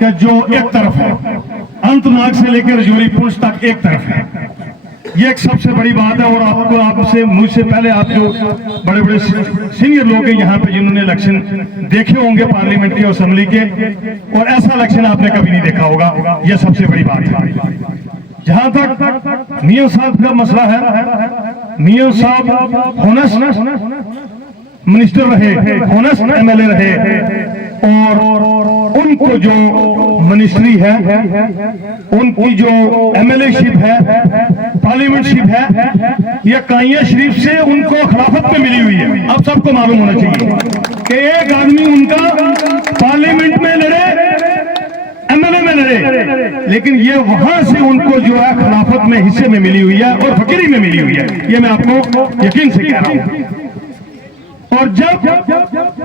कि जो एक तरफ है, अनंतनाग से लेकर रजौरी पूंछ तक एक तरफ है। ये एक सबसे बड़ी बात है। और आपको, आपसे मुझसे पहले आप जो बड़े बड़े सीनियर लोग हैं यहाँ पे, जिन्होंने इलेक्शन देखे होंगे पार्लियामेंट के, असेंबली के, और ऐसा इलेक्शन आपने कभी नहीं देखा होगा, ये सबसे बड़ी बात है। जहां तक मियां साहब का मसला है, मियां साहब होनेस्ट मिनिस्टर रहे, होनेस्ट एमएलए रहे, और उनको जो मिनिस्ट्री है, उनकी जो एमएलए-शिप है, पार्लियामेंटशिप है, ये काइया शरीफ से उनको खिलाफत में मिली हुई है। अब सबको मालूम होना चाहिए कि एक आदमी उनका पार्लियामेंट में लड़े, एमएलए में लड़े, लेकिन ये वहां से उनको जो है खिलाफत में हिस्से में मिली हुई है और फकीरी में मिली हुई है। ये मैं आपको यकीन से कह रहा हूं। और जब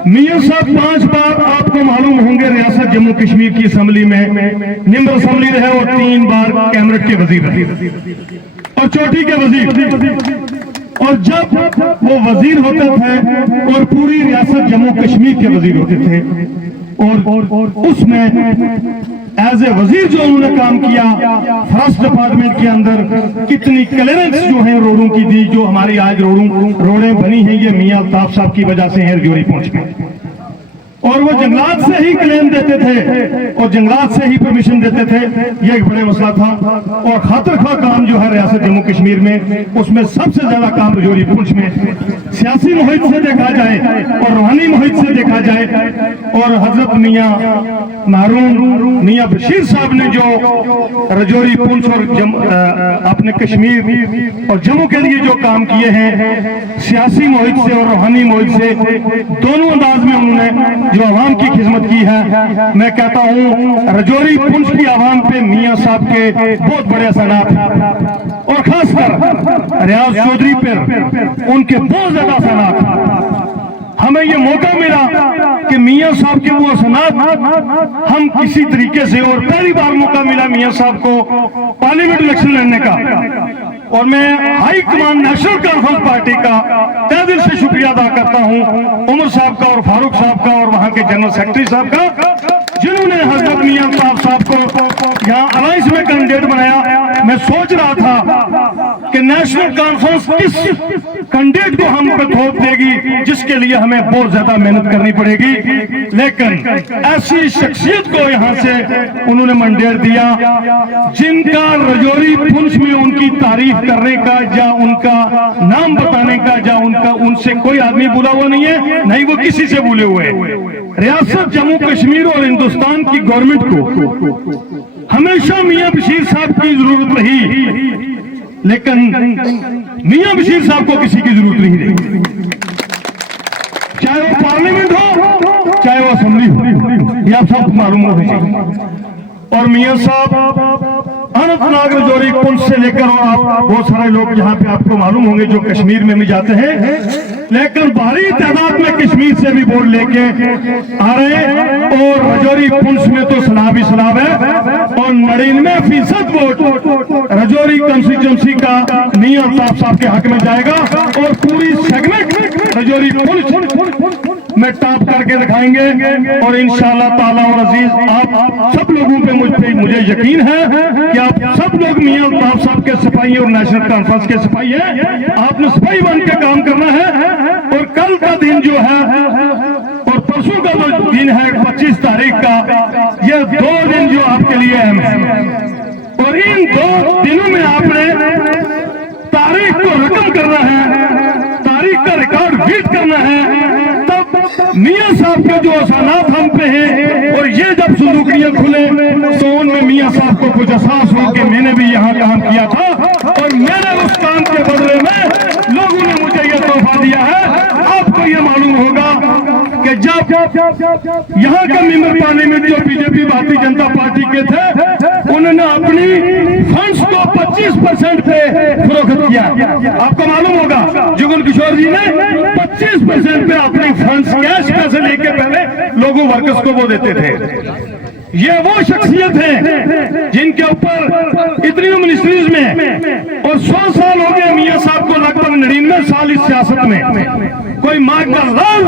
मियां साहब 5 बार, आपको मालूम होंगे, रियासत जम्मू कश्मीर की असेंबली में निम्र असेंबली रहे और 3 बार कैबिनेट के वजीर रहे और चोटी के वजीर, और जब वो वजीर होते थे और पूरी रियासत जम्मू कश्मीर के वजीर होते थे, और उसमें एज ए वजीर जो उन्होंने काम किया, फॉरेस्ट डिपार्टमेंट के अंदर कितनी क्लियरेंस जो है रोडों की दी, जो हमारी आज रोडें बनी हैं, ये मियां अल्ताफ साहब की वजह से है रजौरी पूंछ में। और जब मियां साहब 5 बार, आपको मालूम होंगे, रियासत जम्मू कश्मीर की असेंबली में निम्र असेंबली रहे और 3 बार कैबिनेट के वजीर रहे और चोटी के वजीर, और उसमें एज ए वजीर जो उन्होंने काम किया, फॉरेस्ट डिपार्टमेंट के अंदर कितनी क्लियरेंस जो है रोडों की दी, जो हमारी आज रोडें बनी हैं, ये मियां अल्ताफ साहब की वजह से है रजौरी पूंछ में। और वो जंगलात से ही क्लेम देते थे और जंगलात से ही परमिशन देते थे। ये एक बड़ा मसला था। और खातिर खा काम जो है रियासत जम्मू कश्मीर में, उसमें सबसे ज्यादा काम रजौरी पुंछ में सियासी मुहित से देखा जाए और रूहानी मुहित से देखा जाए, और हजरत मियाँ मारून मियाँ बशीर साहब ने जो रजौरी पुंछ और अपने कश्मीर और जम्मू के लिए जो काम किए हैं सियासी मुहित से और रूहानी मुहित से, दोनों अंदाज में उन्होंने जो आवाम की खिदमत की है, मैं कहता हूँ रजौरी पुंछ की आवाम पे मियाँ साहब के बहुत बड़े असरात हैं, और खासकर रियाज चौधरी पर उनके बहुत ज्यादा असरात। हमें ये मौका मिला कि मियाँ साहब के वो असनात हम किसी तरीके से, और पहली बार मौका मिला मियाँ साहब को पार्लियामेंट इलेक्शन लड़ने का, और मैं high command national conference party का तहे दिल से शुक्रिया अदा करता हूं उमर साहब का और फारूक साहब का और वहां के जनरल सेक्रेटरी साहब का, जिन्होंने हजरत मियाँ साहब को यहाँ अलायंस में कैंडिडेट बनाया। मैं सोच रहा था कि नेशनल कॉन्फ्रेंस किस कैंडिडेट को हम पे थोप देगी जिसके लिए हमें बहुत ज्यादा मेहनत करनी पड़ेगी, लेकिन ऐसी शख्सियत को यहाँ से उन्होंने मैंडेट दिया जिनका रजौरी पुंछ में उनकी तारीफ करने का या उनका नाम बताने का या उनका उनसे कोई आदमी बुला हुआ नहीं है, नहीं वो किसी से बुले हुए। रियासत जम्मू कश्मीर और हिंदुस्तान की गवर्नमेंट को हमेशा मियाँ बशीर साहब की जरूरत रही, लेकिन मियाँ बशीर साहब को किसी की जरूरत नहीं रही, चाहे वो पार्लियामेंट हो चाहे वो असेंबली हो, यह आप सबको मालूम होना चाहिए। और मियाँ साहब अनंतनाग रजौरी पुंछ से लेकर, और आप बहुत सारे लोग यहाँ पे आपको मालूम होंगे जो कश्मीर में भी जाते हैं, लेकिन भारी तादाद में कश्मीर से भी वोट लेके आ रहे, और रजौरी पुंछ में तो सलाब ही सलाब है, और 99% वोट रजौरी कंस्टिट्यूंसी का मियाँ साहब के हक में जाएगा, और पूरी सेगमेंट रजौरी पुंछ में टॉप करके दिखाएंगे। और इंशाअल्लाह ताला और अजीज आप सब लोगों पे मुझे यकीन है कि आप सब लोग मियाँ साहब के सिपाही और नेशनल कॉन्फ्रेंस के सिपाही हैं, आपने सिपाही बन के काम करना है। और कल का दिन जो है और परसों का जो दिन है 25 तारीख का, ये 2 दिन जो आपके लिए अहम है, और इन 2 दिनों में आपने तारीख को रकम करना है, तारीख का रिकॉर्ड बीट करना है। तब मियाँ साहब के जो असनात हम पे हैं, और ये जब संदूकड़ियां खुले तो उनमें मियाँ साहब को कुछ एहसास हुआ कि मैंने भी यहाँ काम किया था, और मेरे उस काम के बदले में लोगों ने मुझे ये तोहफा दिया है। आपको ये मालूम होगा कि जब यहाँ के मेंबर पार्लियामेंट जो बीजेपी भारतीय जनता पार्टी के थे, उन्होंने अपनी फंड्स को 25% पे फरोख्त किया। आपको मालूम होगा जुगल किशोर जी ने 25% पे अपनी फंड्स कैश पैसे लेके पहले लोगों वर्कर्स को वो देते थे। ये वो शख्सियत है जिनके ऊपर इतनी मिनिस्ट्रीज में, और 100 साल हो गए मियाँ साहब को, लगभग 99 साल इस सियासत में। कोई माँ का लाल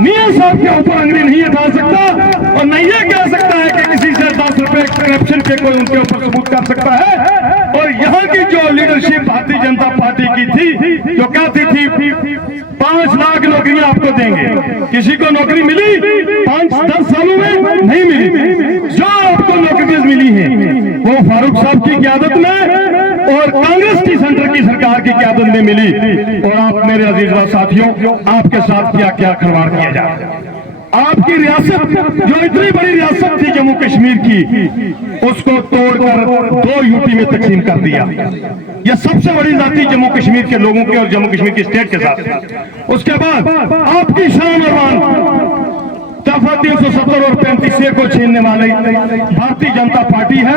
मियाँ साहब के ऊपर अंगली नहीं उठा सकता, और नहीं ये कह सकता है कि किसी से 10 रुपए करप्शन के कोई उनके ऊपर सबूत कर सकता है। और यहाँ की जो लीडरशिप भारतीय जनता पार्टी की थी, जो कहती थी 5 लाख नौकरियां आपको देंगे, किसी को नौकरी मिली 5-10 सालों में नहीं मिली। जो आपको नौकरियां मिली हैं वो फारूक साहब की क़यादत में और कांग्रेस की सेंटर की सरकार की क़यादत में मिली। और आप मेरे अजीज साथियों, आपके साथ क्या क्या खिलवाड़ किया जा रहा है। आपकी रियासत जो इतनी बड़ी रियासत थी जम्मू कश्मीर की, उसको तोड़कर 2 यूटी में तकसीम कर दिया। यह सबसे बड़ी जाति जम्मू कश्मीर के लोगों के और जम्मू कश्मीर की स्टेट के साथ। उसके बाद आपकी शान और मान दफा 370 और 35A को छीनने वाले भारतीय जनता पार्टी है,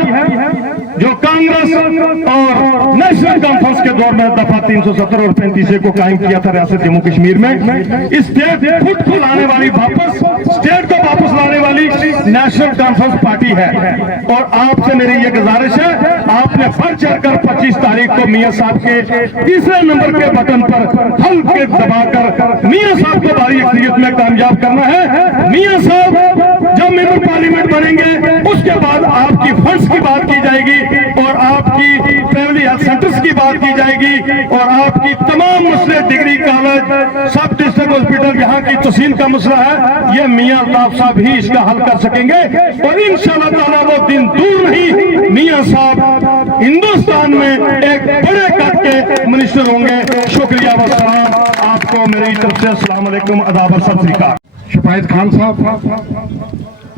जो कांग्रेस और नेशनल कॉन्फ्रेंस के दौर में दफा 370 और 35A को कायम किया था रियासत जम्मू कश्मीर में। स्टेट खुद को लाने वाली, वापस स्टेट को वापस लाने वाली नेशनल कॉन्फ्रेंस पार्टी है। और आपसे मेरी ये गुजारिश है, आपने बढ़ चढ़कर 25 तारीख को मियाँ साहब के 3रे नंबर के बटन पर हल्के दबाकर मियाँ साहब को भारी अक्सरियत में कामयाब करना है। मियाँ साहब जब मेंबर पार्लियामेंट बनेंगे, उसके बाद आपकी फंड्स की बात की जाएगी, और आपकी फैमिली हेल्थ सेंटर्स की बात की जाएगी, और आपकी तमाम मसले डिग्री कॉलेज सब डिस्ट्रिक्ट अलग हॉस्पिटल यहाँ की तहसील का मसला है, ये मियां अल्ताफ साहब ही इसका हल कर सकेंगे और इंशाअल्लाह ताला वो दिन दूर नहीं, मियां साहब हिंदुस्तान में एक बड़े कद के मिनिस्टर होंगे। शुक्रिया व सलाम आपको मेरी तरफ से, अस्सलाम वालेकुम, अदाब और सत श्री अकाल। शफायत खान साहब,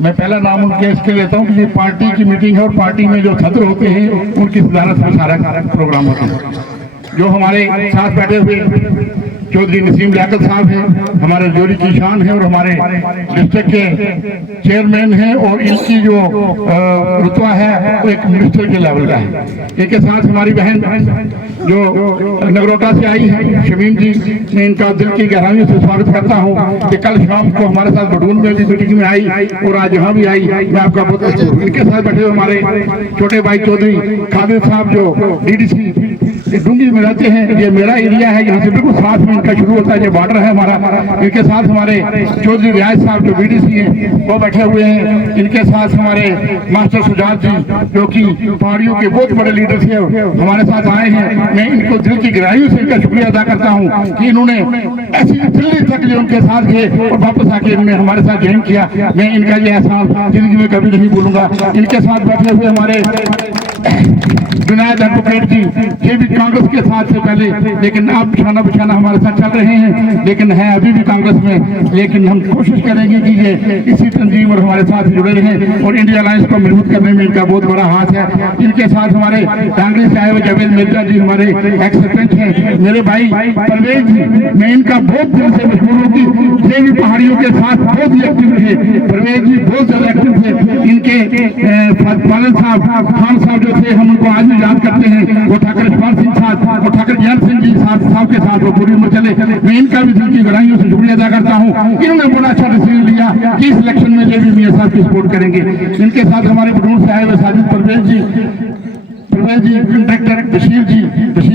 मैं पहला नाम उनके इसके लेता हूँ कि ये पार्टी की मीटिंग है और पार्टी में जो सत्र होते हैं उनकी सदारत में सारा प्रोग्राम होता है। जो हमारे साथ बैठे हुए चौधरी नसीम लियाकत साहब हैं, हमारे जोड़ी की शान है और हमारे डिस्ट्रिक्ट के चेयरमैन हैं और इनकी जो रुतबा है वो एक मिनिस्टर के लेवल का है। इनके साथ हमारी बहन जो नगरोटा से आई है शमीम जी, मैं इनका दिल की गहराइयों से स्वागत करता हूँ कि कल शाम को हमारे साथ बटून में भी मीटिंग में आई और आज यहाँ भी आई, मैं आपका बहुत अच्छा हूँ। इनके साथ बैठे हुए हमारे छोटे भाई चौधरी खादिर साहब जो DDC डूंगी में रहते हैं, ये मेरा एरिया है, यहाँ से बिल्कुल साथ में इनका शुरू होता है, ये बॉर्डर है हमारा। इनके साथ हमारे चौधरी रियाज साहब जो BDC हैं वो बैठे हुए हैं। इनके साथ हमारे मास्टर सुजात जी जो कि पहाड़ियों के बहुत बड़े लीडर थे हमारे साथ आए हैं। मैं इनको दिल की गहराइयों से इनका शुक्रिया अदा करता हूँ कि इन्होंने ऐसी दिल्ली तक जो उनके साथ गए और वापस आके इन्होंने हमारे साथ ज्वाइन किया। मैं इनका ये एहसान जिंदगी में कभी नहीं भूलूंगा। इनके साथ बैठे हुए हमारे विनायक एडवोकेट जी, ये भी कांग्रेस के साथ से पहले, लेकिन अब बिछाना बिछाना हमारे साथ चल रहे हैं, लेकिन है अभी भी कांग्रेस में, लेकिन हम कोशिश करेंगे कि ये इसी तंजीम और हमारे साथ जुड़े रहें और इंडिया अलायंस को मजबूत करने में इनका बहुत बड़ा हाथ है। इनके साथ हमारे डांगरी साहब जावेद मिर्जा जी हमारे एक्स सरपंच हैं, मेरे भाई परवेज जी, मैं इनका बहुत दिल से मशहूर हूँ कि ये भी पहाड़ियों के साथ बहुत ही एक्टिव थे। परवेज जी बहुत ज्यादा एक्टिव थे। इनके पालन साहब खान साहब जो थे, हम उनको आज भी याद करते हैं, वो ठाकर इकबाल सिंह साहब और ठाकर ज्ञान सिंह जी साहब के साथ वो पूरी उम्र चले। मैं इनका भी दिल की गहराइयों से शुक्रिया अदा करता हूँ। इन्होंने बड़ा अच्छा डिसीजन लिया कि इस इलेक्शन में ये भी मियां साहब की सपोर्ट करेंगे। इनके साथ हमारे बटून साहब साजिद परवेज जी, कंडक्टर बशीर जी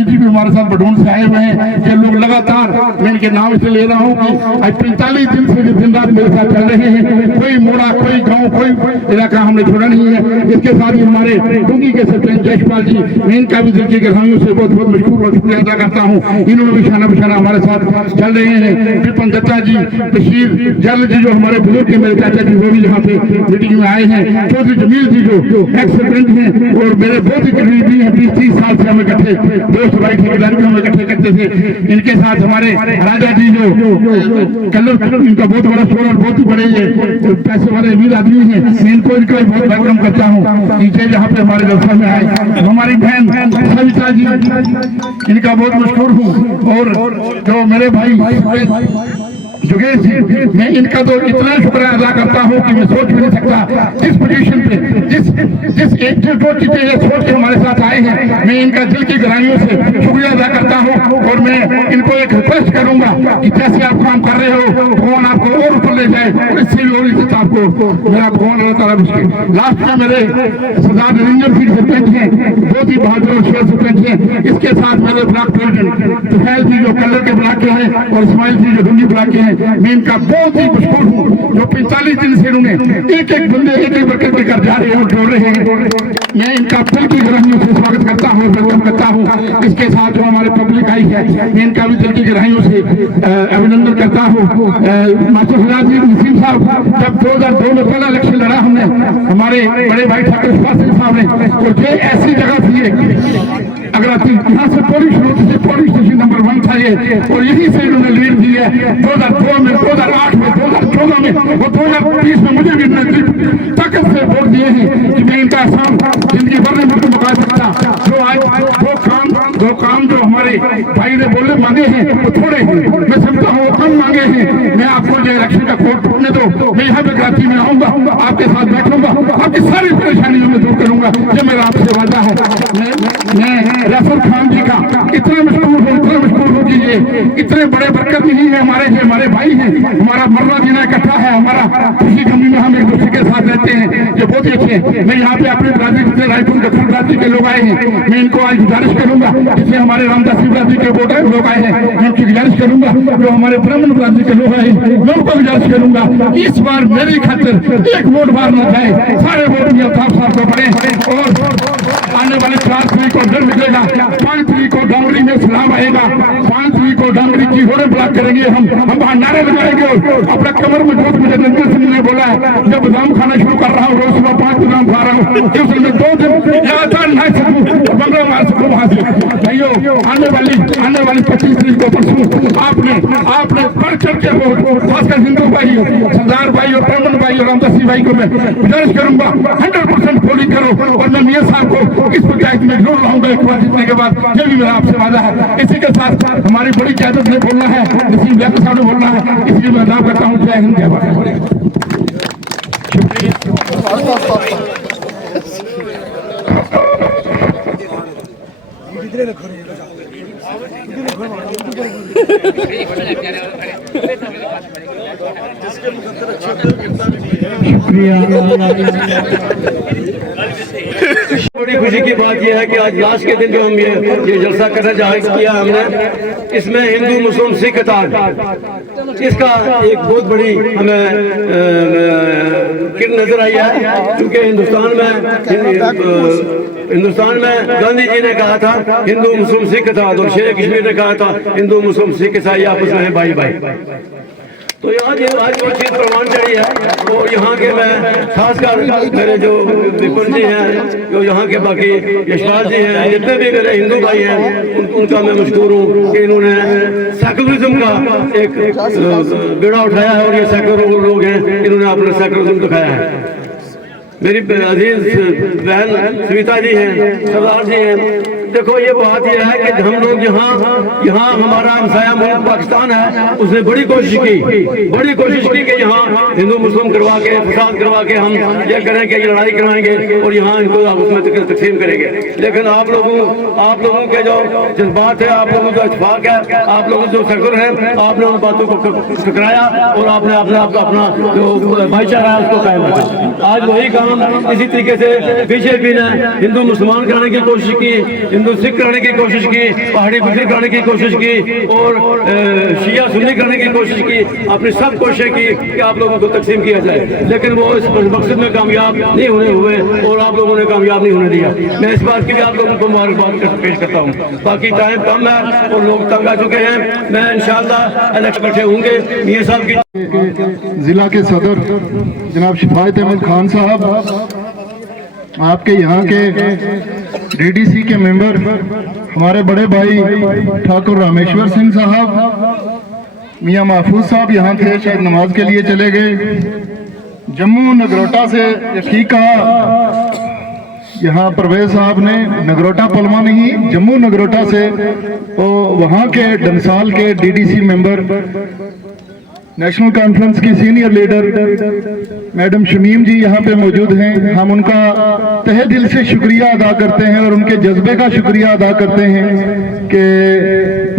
भी हमारे साथ बटून से आए हुए हैं। ये लोग लगातार, मैं इनके नाम इसलिए ले रहा हूँ कि आज 45 दिन से दिन रात मेरे साथ चल रहे हैं। कोई मोड़ा, कोई गांव, कोई इलाका हमने छोड़ा नहीं है। इसके साथ ही हमारे डूंगी के सरपंच जयपाल जी, मैं इनका भी दिल की गहराइयों से बहुत बहुत मशहूर और शुक्रिया अदा करता हूँ। इन्होंने बिछाना बिछाना हमारे साथ चल रहे हैं। विपिन दत्ता जी, बशीर जल जी जो हमारे बुजुर्ग के मेरे चाचा जी, वो भी यहाँ पे मीटिंग में आए हैं। चौधरी जमील जी जो एक्स सरपंच हैं और मेरे बहुत ही करीबी हैं, 20-30 साल से हम इकट्ठे दोस्त भाई ठेकेदार भी हम इकट्ठे करते थे। इनके साथ हमारे राजा जी जो कलर, इनका बहुत बड़ा स्टोर और बहुत ही बड़े ये पैसे वाले अमीर आदमी हैं, मैं इनको बहुत वेलकम करता हूँ नीचे जहाँ पे हमारे जलसा में आए। हमारी बहन सविता जी, इनका बहुत मशहूर हूँ और जो मेरे भाई जुगेश जी, मैं इनका तो इतना शुक्रिया अदा करता हूँ कि मैं सोच भी नहीं सकता जिस पोजीशन पे, जिस एकजुटता पे ये सोच के हमारे साथ आए हैं। मैं इनका दिल की गहराइयों से शुक्रिया अदा करता हूँ और मैं इनको एक रिक्वेस्ट करूंगा कि जैसे आप काम कर रहे हो, भगवान आपको और ऊपर ले जाए और इससे भी और इज्जत आपको मेरा भगवान अल्लाह ताला बख्शे। लास्ट में मेरे सरदार नरेंद्र सिंह सरपंच हैं, बहुत ही बहादुर और शेर सरपंच हैं। इसके साथ मेरे ब्लॉक प्रेसिडेंट तुफैल जी जो कलर के ब्लॉक के हैं और इस्माइल जी जो डूंगी ब्लॉक के हैं, मैं इनका बहुत ही मशहूर हूँ जो 45 दिन से इन्होंने एक एक बंदे एक एक वर्कर लेकर जा रहे हैं और जोड़ रहे हैं। मैं इनका दिल की गहराइयों से स्वागत करता हूँ, वेलकम करता हूँ। इसके साथ जो हमारे पब्लिक आई है, मैं इनका भी दिल की गहराइयों से अभिनंदन करता हूँ। मास्टर सुजात जी, नसीम साहब, जब 2002 में पहला इलेक्शन लड़ा हमने, हमारे बड़े भाई ठाकुर इकबाल सिंह साहब ने, और ये ऐसी जगह थी अगर यहाँ से पुलिस स्टेशन नंबर 1 था ये, और यहीं से इन्होंने लीड दी है। 2002 में, 2008 में, 2014 में और 2020 में मुझे भी ताकत से वोट दिए हैं कि मैं इनका एहसान जिंदगी भर में मुझे मुका सकता। जो आज वो काम जो हमारे भाई ने बोले मांगे हैं वो थोड़े हैं, मैं समझता हूँ वो कम मांगे हैं। मैं आपको जो इलेक्शन का कोर्ट टूटने दो, मैं यहाँ पे कराची में आऊंगा, आपके साथ बैठूंगा, आपकी सारी परेशानियों में दूर करूंगा, ये मेरा आपसे वादा है। मैं रफर खान जी का इतना मशहूर हूँ कि ये इतने बड़े बरकत नहीं है, हमारे भाई हैं, हमारा मरना जीना इकट्ठा है, हमारा खुशी गमी में हम एक दूसरे के साथ रहते हैं, ये बहुत ही अच्छे हैं। मैं यहाँ पे अपने बरादरी जितने रायपुर दक्षिण बरादरी के लोग आए हैं, मैं इनको आज गुजारिश करूंगा, जिससे हमारे रामदास बरादरी के वोट लोग आए हैं, मैं उनकी गुजारिश करूंगा, जो हमारे ब्राह्मण बरादरी के लोग आए हैं, मैं उनको गुजारिश करूंगा इस बार मेरी खातिर एक वोट बार न जाए, सारे वोट मियां अल्ताफ साहब को पड़े और आने वाले 4 तारीख को डर निकलेगा, 5 तारीख को डांगरी में सलाम आएगा, 5 तारीख को डांगरी जीवों ब्लॉक करेंगे, हम वहाँ नारे लगाएंगे। अपना कमर में जोत मुझे रणजीत सिंह ने बोला जब बादाम खाना शुरू कर रहा हूँ, रोज सुबह 5 बादाम खा रहा हूँ, मैं 2 दिन लगातार नहा सकूँ, बंगला मार सकूँ वहाँ से। भाइयों, आने वाली 25 तारीख को परसों आपने बढ़ चढ़ के खासकर हिंदू भाई, सरदार भाई और ब्राह्मण भाई और रामदासी भाई को मैं गुजारिश करूंगा 100% पोलिंग करो। और मैं मियां साहब को इस पंचायत में जरूर लाऊंगा एक बार जीतने के बाद, ये भी मेरा आपसे वादा है। इसी के साथ हमारी बड़ी क्यादत ने बोलना है, नसीम जैद साहब ने बोलना है, इसलिए मैं अदा करता हूँ। जय हिंद, जय भारत। बड़ी खुशी की बात यह है कि आज लास्ट के दिन जो हम ये जलसा करना किया हमने, इसमें हिंदू मुस्लिम सिख इताद इसका एक बहुत बड़ी हमें किरण नजर आई है। क्योंकि हिंदुस्तान में गांधी जी ने कहा था हिंदू मुस्लिम सिख इताद, और शेर कश्मीर ने कहा था हिंदू मुस्लिम सिख ईसाई आपस में भाई भाई। तो आज वो चीज़ प्रमाण चढ़ी है। और यहाँ के मैं खासकर मेरे जो विपुल जी हैं, जो यहाँ के बाकी यशपाल जी हैं, जितने भी मेरे हिंदू भाई हैं, उनका मैं मशहूर हूँ कि इन्होंने सेकुलरिज्म का एक बेड़ा उठाया है। और ये सेकुलर लोग हैं, इन्होंने अपना सेकुलरिज्म दिखाया है। मेरी अजीज बहन सविता जी हैं, सरदार जी हैं। देखो ये बात यह है कि हम लोग यहाँ हमारा हमसाया मुल्क पाकिस्तान है, उसने बड़ी कोशिश की कि यहाँ हिंदू मुस्लिम करवा के फसाद करवा के हम ये करें कि लड़ाई करवाएंगे और यहाँ इनको आपस में तकसीम करेंगे। लेकिन आप लोगों के जो जज्बात है, आप लोगों का इत्तेफाक है, आप लोग जो सेकुलर हैं, आपने उन बातों को टकराया और आपने अपना जो भाईचारा है उसको कायम रखा। आज वही काम इसी तरीके से बीजेपी ने हिंदू मुसलमान कराने की कोशिश की, हिंदू सिख कराने की कोशिश की, पहाड़ी गुजर कराने की कोशिश की और शिया सुन्नी करने की कोशिश की। आपने सब कोशिश की कि आप लोगों को तकसीम किया जाए, लेकिन वो इस मकसद में कामयाब नहीं होने हुए और आप लोगों ने कामयाब नहीं होने दिया। मैं इस बात की भी आप लोगों को मुबारकबाद पेश करता हूँ। बाकी टाइम कम है और लोग तंग आ चुके हैं। मैं इंशाअल्लाह इलेक्शन बैठे होंगे। मियां साहब की जिला के सदर जनाब शिफायत अहमद खान साहब, आपके यहाँ के डीडीसी के मेंबर हमारे बड़े भाई ठाकुर रामेश्वर सिंह साहब, मियां महफूज साहब यहाँ थे, शायद नमाज के लिए चले गए। जम्मू नगरोटा से ठीक कहा यहाँ परवेज साहब ने, नगरोटा पलमा नहीं, जम्मू नगरोटा से। तो वहाँ के डंसाल के डीडीसी मेंबर, नेशनल कॉन्फ्रेंस की सीनियर लीडर मैडम शमीम जी यहाँ पे मौजूद हैं। हम उनका तहे दिल से शुक्रिया अदा करते हैं और उनके जज्बे का शुक्रिया अदा करते हैं कि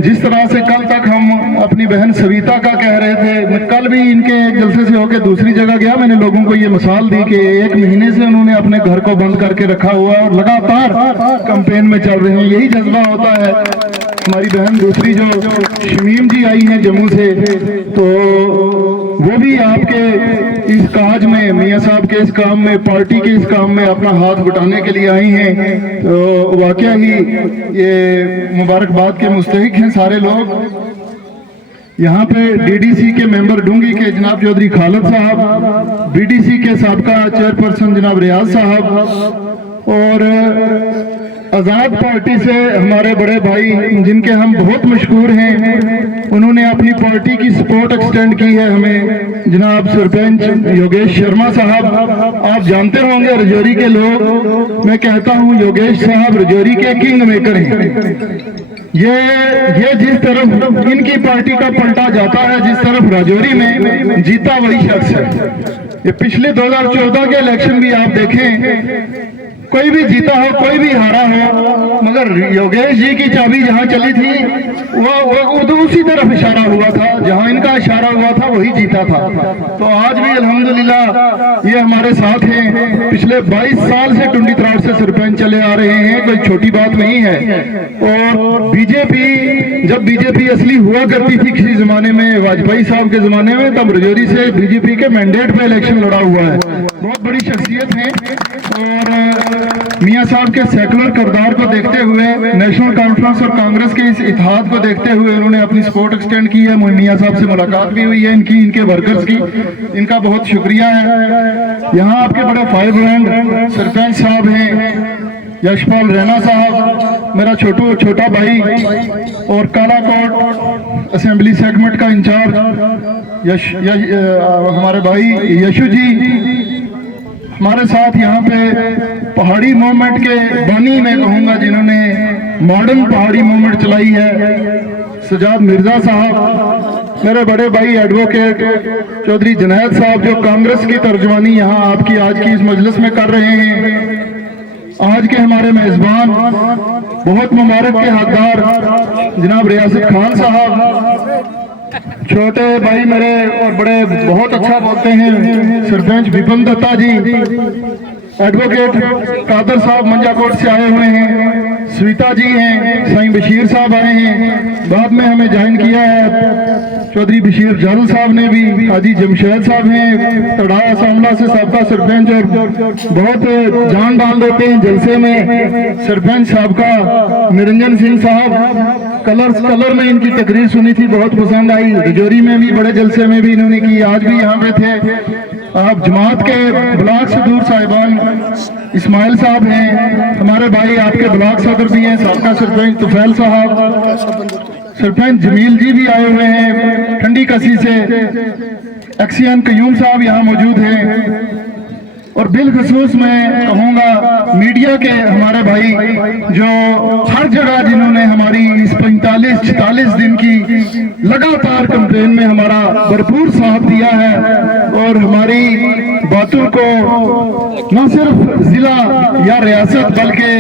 जिस तरह से कल तक हम अपनी बहन सविता का कह रहे थे, मैं कल भी इनके एक जलसे से होकर दूसरी जगह गया, मैंने लोगों को ये मिसाल दी कि 1 महीने से उन्होंने अपने घर को बंद करके रखा हुआ और लगातार कैंपेन में चल रहे हैं। यही जज्बा होता है। हमारी बहन दूसरी जो शमीम जी आई हैं जम्मू से, तो वो भी आपके इस काज में, मियां साहब के इस काम में, पार्टी के इस काम में अपना हाथ बटाने के लिए आई हैं। तो वाकया ही ये मुबारकबाद के मुस्तहिक हैं सारे लोग। यहाँ पे डीडीसी के मेंबर डूंगी के जनाब चौधरी खालिद साहब, बीडीसी के साबका चेयरपर्सन जनाब रियाज साहब और आज़ाद पार्टी से हमारे बड़े भाई जिनके हम बहुत मशहूर हैं, उन्होंने अपनी पार्टी की सपोर्ट एक्सटेंड की है हमें, जनाब सरपंच योगेश शर्मा साहब। आप जानते होंगे रजौरी के लोग, मैं कहता हूं योगेश साहब रजौरी के किंग मेकर हैं। ये जिस तरफ इनकी पार्टी का पलटा जाता है, जिस तरफ राजौरी में जीता वही शख्स है। ये पिछले 2014 के इलेक्शन भी आप देखें, कोई भी जीता हो कोई भी हारा हो, मगर योगेश जी की चाबी जहां चली थी वो तो उसी तरफ इशारा हुआ था, जहां इनका इशारा हुआ था वही जीता था। तो आज भी अल्हम्दुलिल्लाह ये हमारे साथ हैं। पिछले 22 साल से टुंडी त्राड़ से सरपंच चले आ रहे हैं, कोई छोटी बात नहीं है। और बीजेपी, जब बीजेपी असली हुआ करती थी किसी जमाने में, वाजपेयी साहब के जमाने में, तब रजौरी से बीजेपी के मैंडेट पे इलेक्शन लड़ा हुआ है। बहुत बड़ी शख्सियत है और मियां साहब के सेकुलर किरदार को देखते हुए हुए नेशनल कॉन्फ्रेंस और कांग्रेस के इस इत्तेहाद को देखते हुए उन्होंने अपनी सपोर्ट एक्सटेंड की है। मियां साहब से मुलाकात भी हुई है इनके वर्कर्स की, इनका बहुत शुक्रिया है। यहाँ आपके बड़े फाइव रैंड सरपंच साहब हैं, यशपाल रैना साहब मेरा छोटा भाई, और कालाकोट असेंबली सेगमेंट का इंचार्ज हमारे भाई यशु जी हमारे साथ यहाँ पे पहाड़ी मूवमेंट के बानी में कहूँगा जिन्होंने मॉडर्न पहाड़ी मूवमेंट चलाई है, सजाद मिर्जा साहब, मेरे बड़े भाई एडवोकेट चौधरी जुनैद साहब जो कांग्रेस की तर्जमानी यहाँ आपकी आज की इस मजलिस में कर रहे हैं। आज के हमारे मेजबान बहुत मुबारक के हकदार जनाब रियासत खान साहब, छोटे भाई मेरे और बड़े बहुत अच्छा बोलते हैं सरपंच विपिन दत्ता जी, एडवोकेट कादर साहब मंजाकोट से आए हुए हैं, स्वीता जी हैं, साईं बशीर साहब आए हैं, बाद में हमें ज्वाइन किया है चौधरी बशीर जाल साहब ने भी, हाजी जमशेद साहब हैं तड़ाया सामला से साबका सरपंच और बहुत जान डाल देते हैं जलसे में, सरपंच साहब का निरंजन सिंह साहब, कलर में इनकी तकरीर सुनी थी बहुत पसंद आई, रजौरी में भी बड़े जलसे में भी इन्होंने की, आज भी यहाँ पे थे। आप जमात के ब्लॉक सदूर साहिबान इस्माइल साहब हैं, हमारे भाई आपके ब्लॉक सदर भी हैं, साबका सरपंच तुफैल साहब, सरपंच जमील जी भी आए हुए हैं ठंडी कसी से, एक्सियन कयूम साहब यहाँ मौजूद हैं, और बिलखसूस मैं कहूँगा मीडिया के हमारे भाई जो हर जगह जिन्होंने हमारी इस 45-46 दिन की लगातार कैंपेन में हमारा भरपूर साथ दिया है और हमारी बातों को न सिर्फ जिला या रियासत बल्कि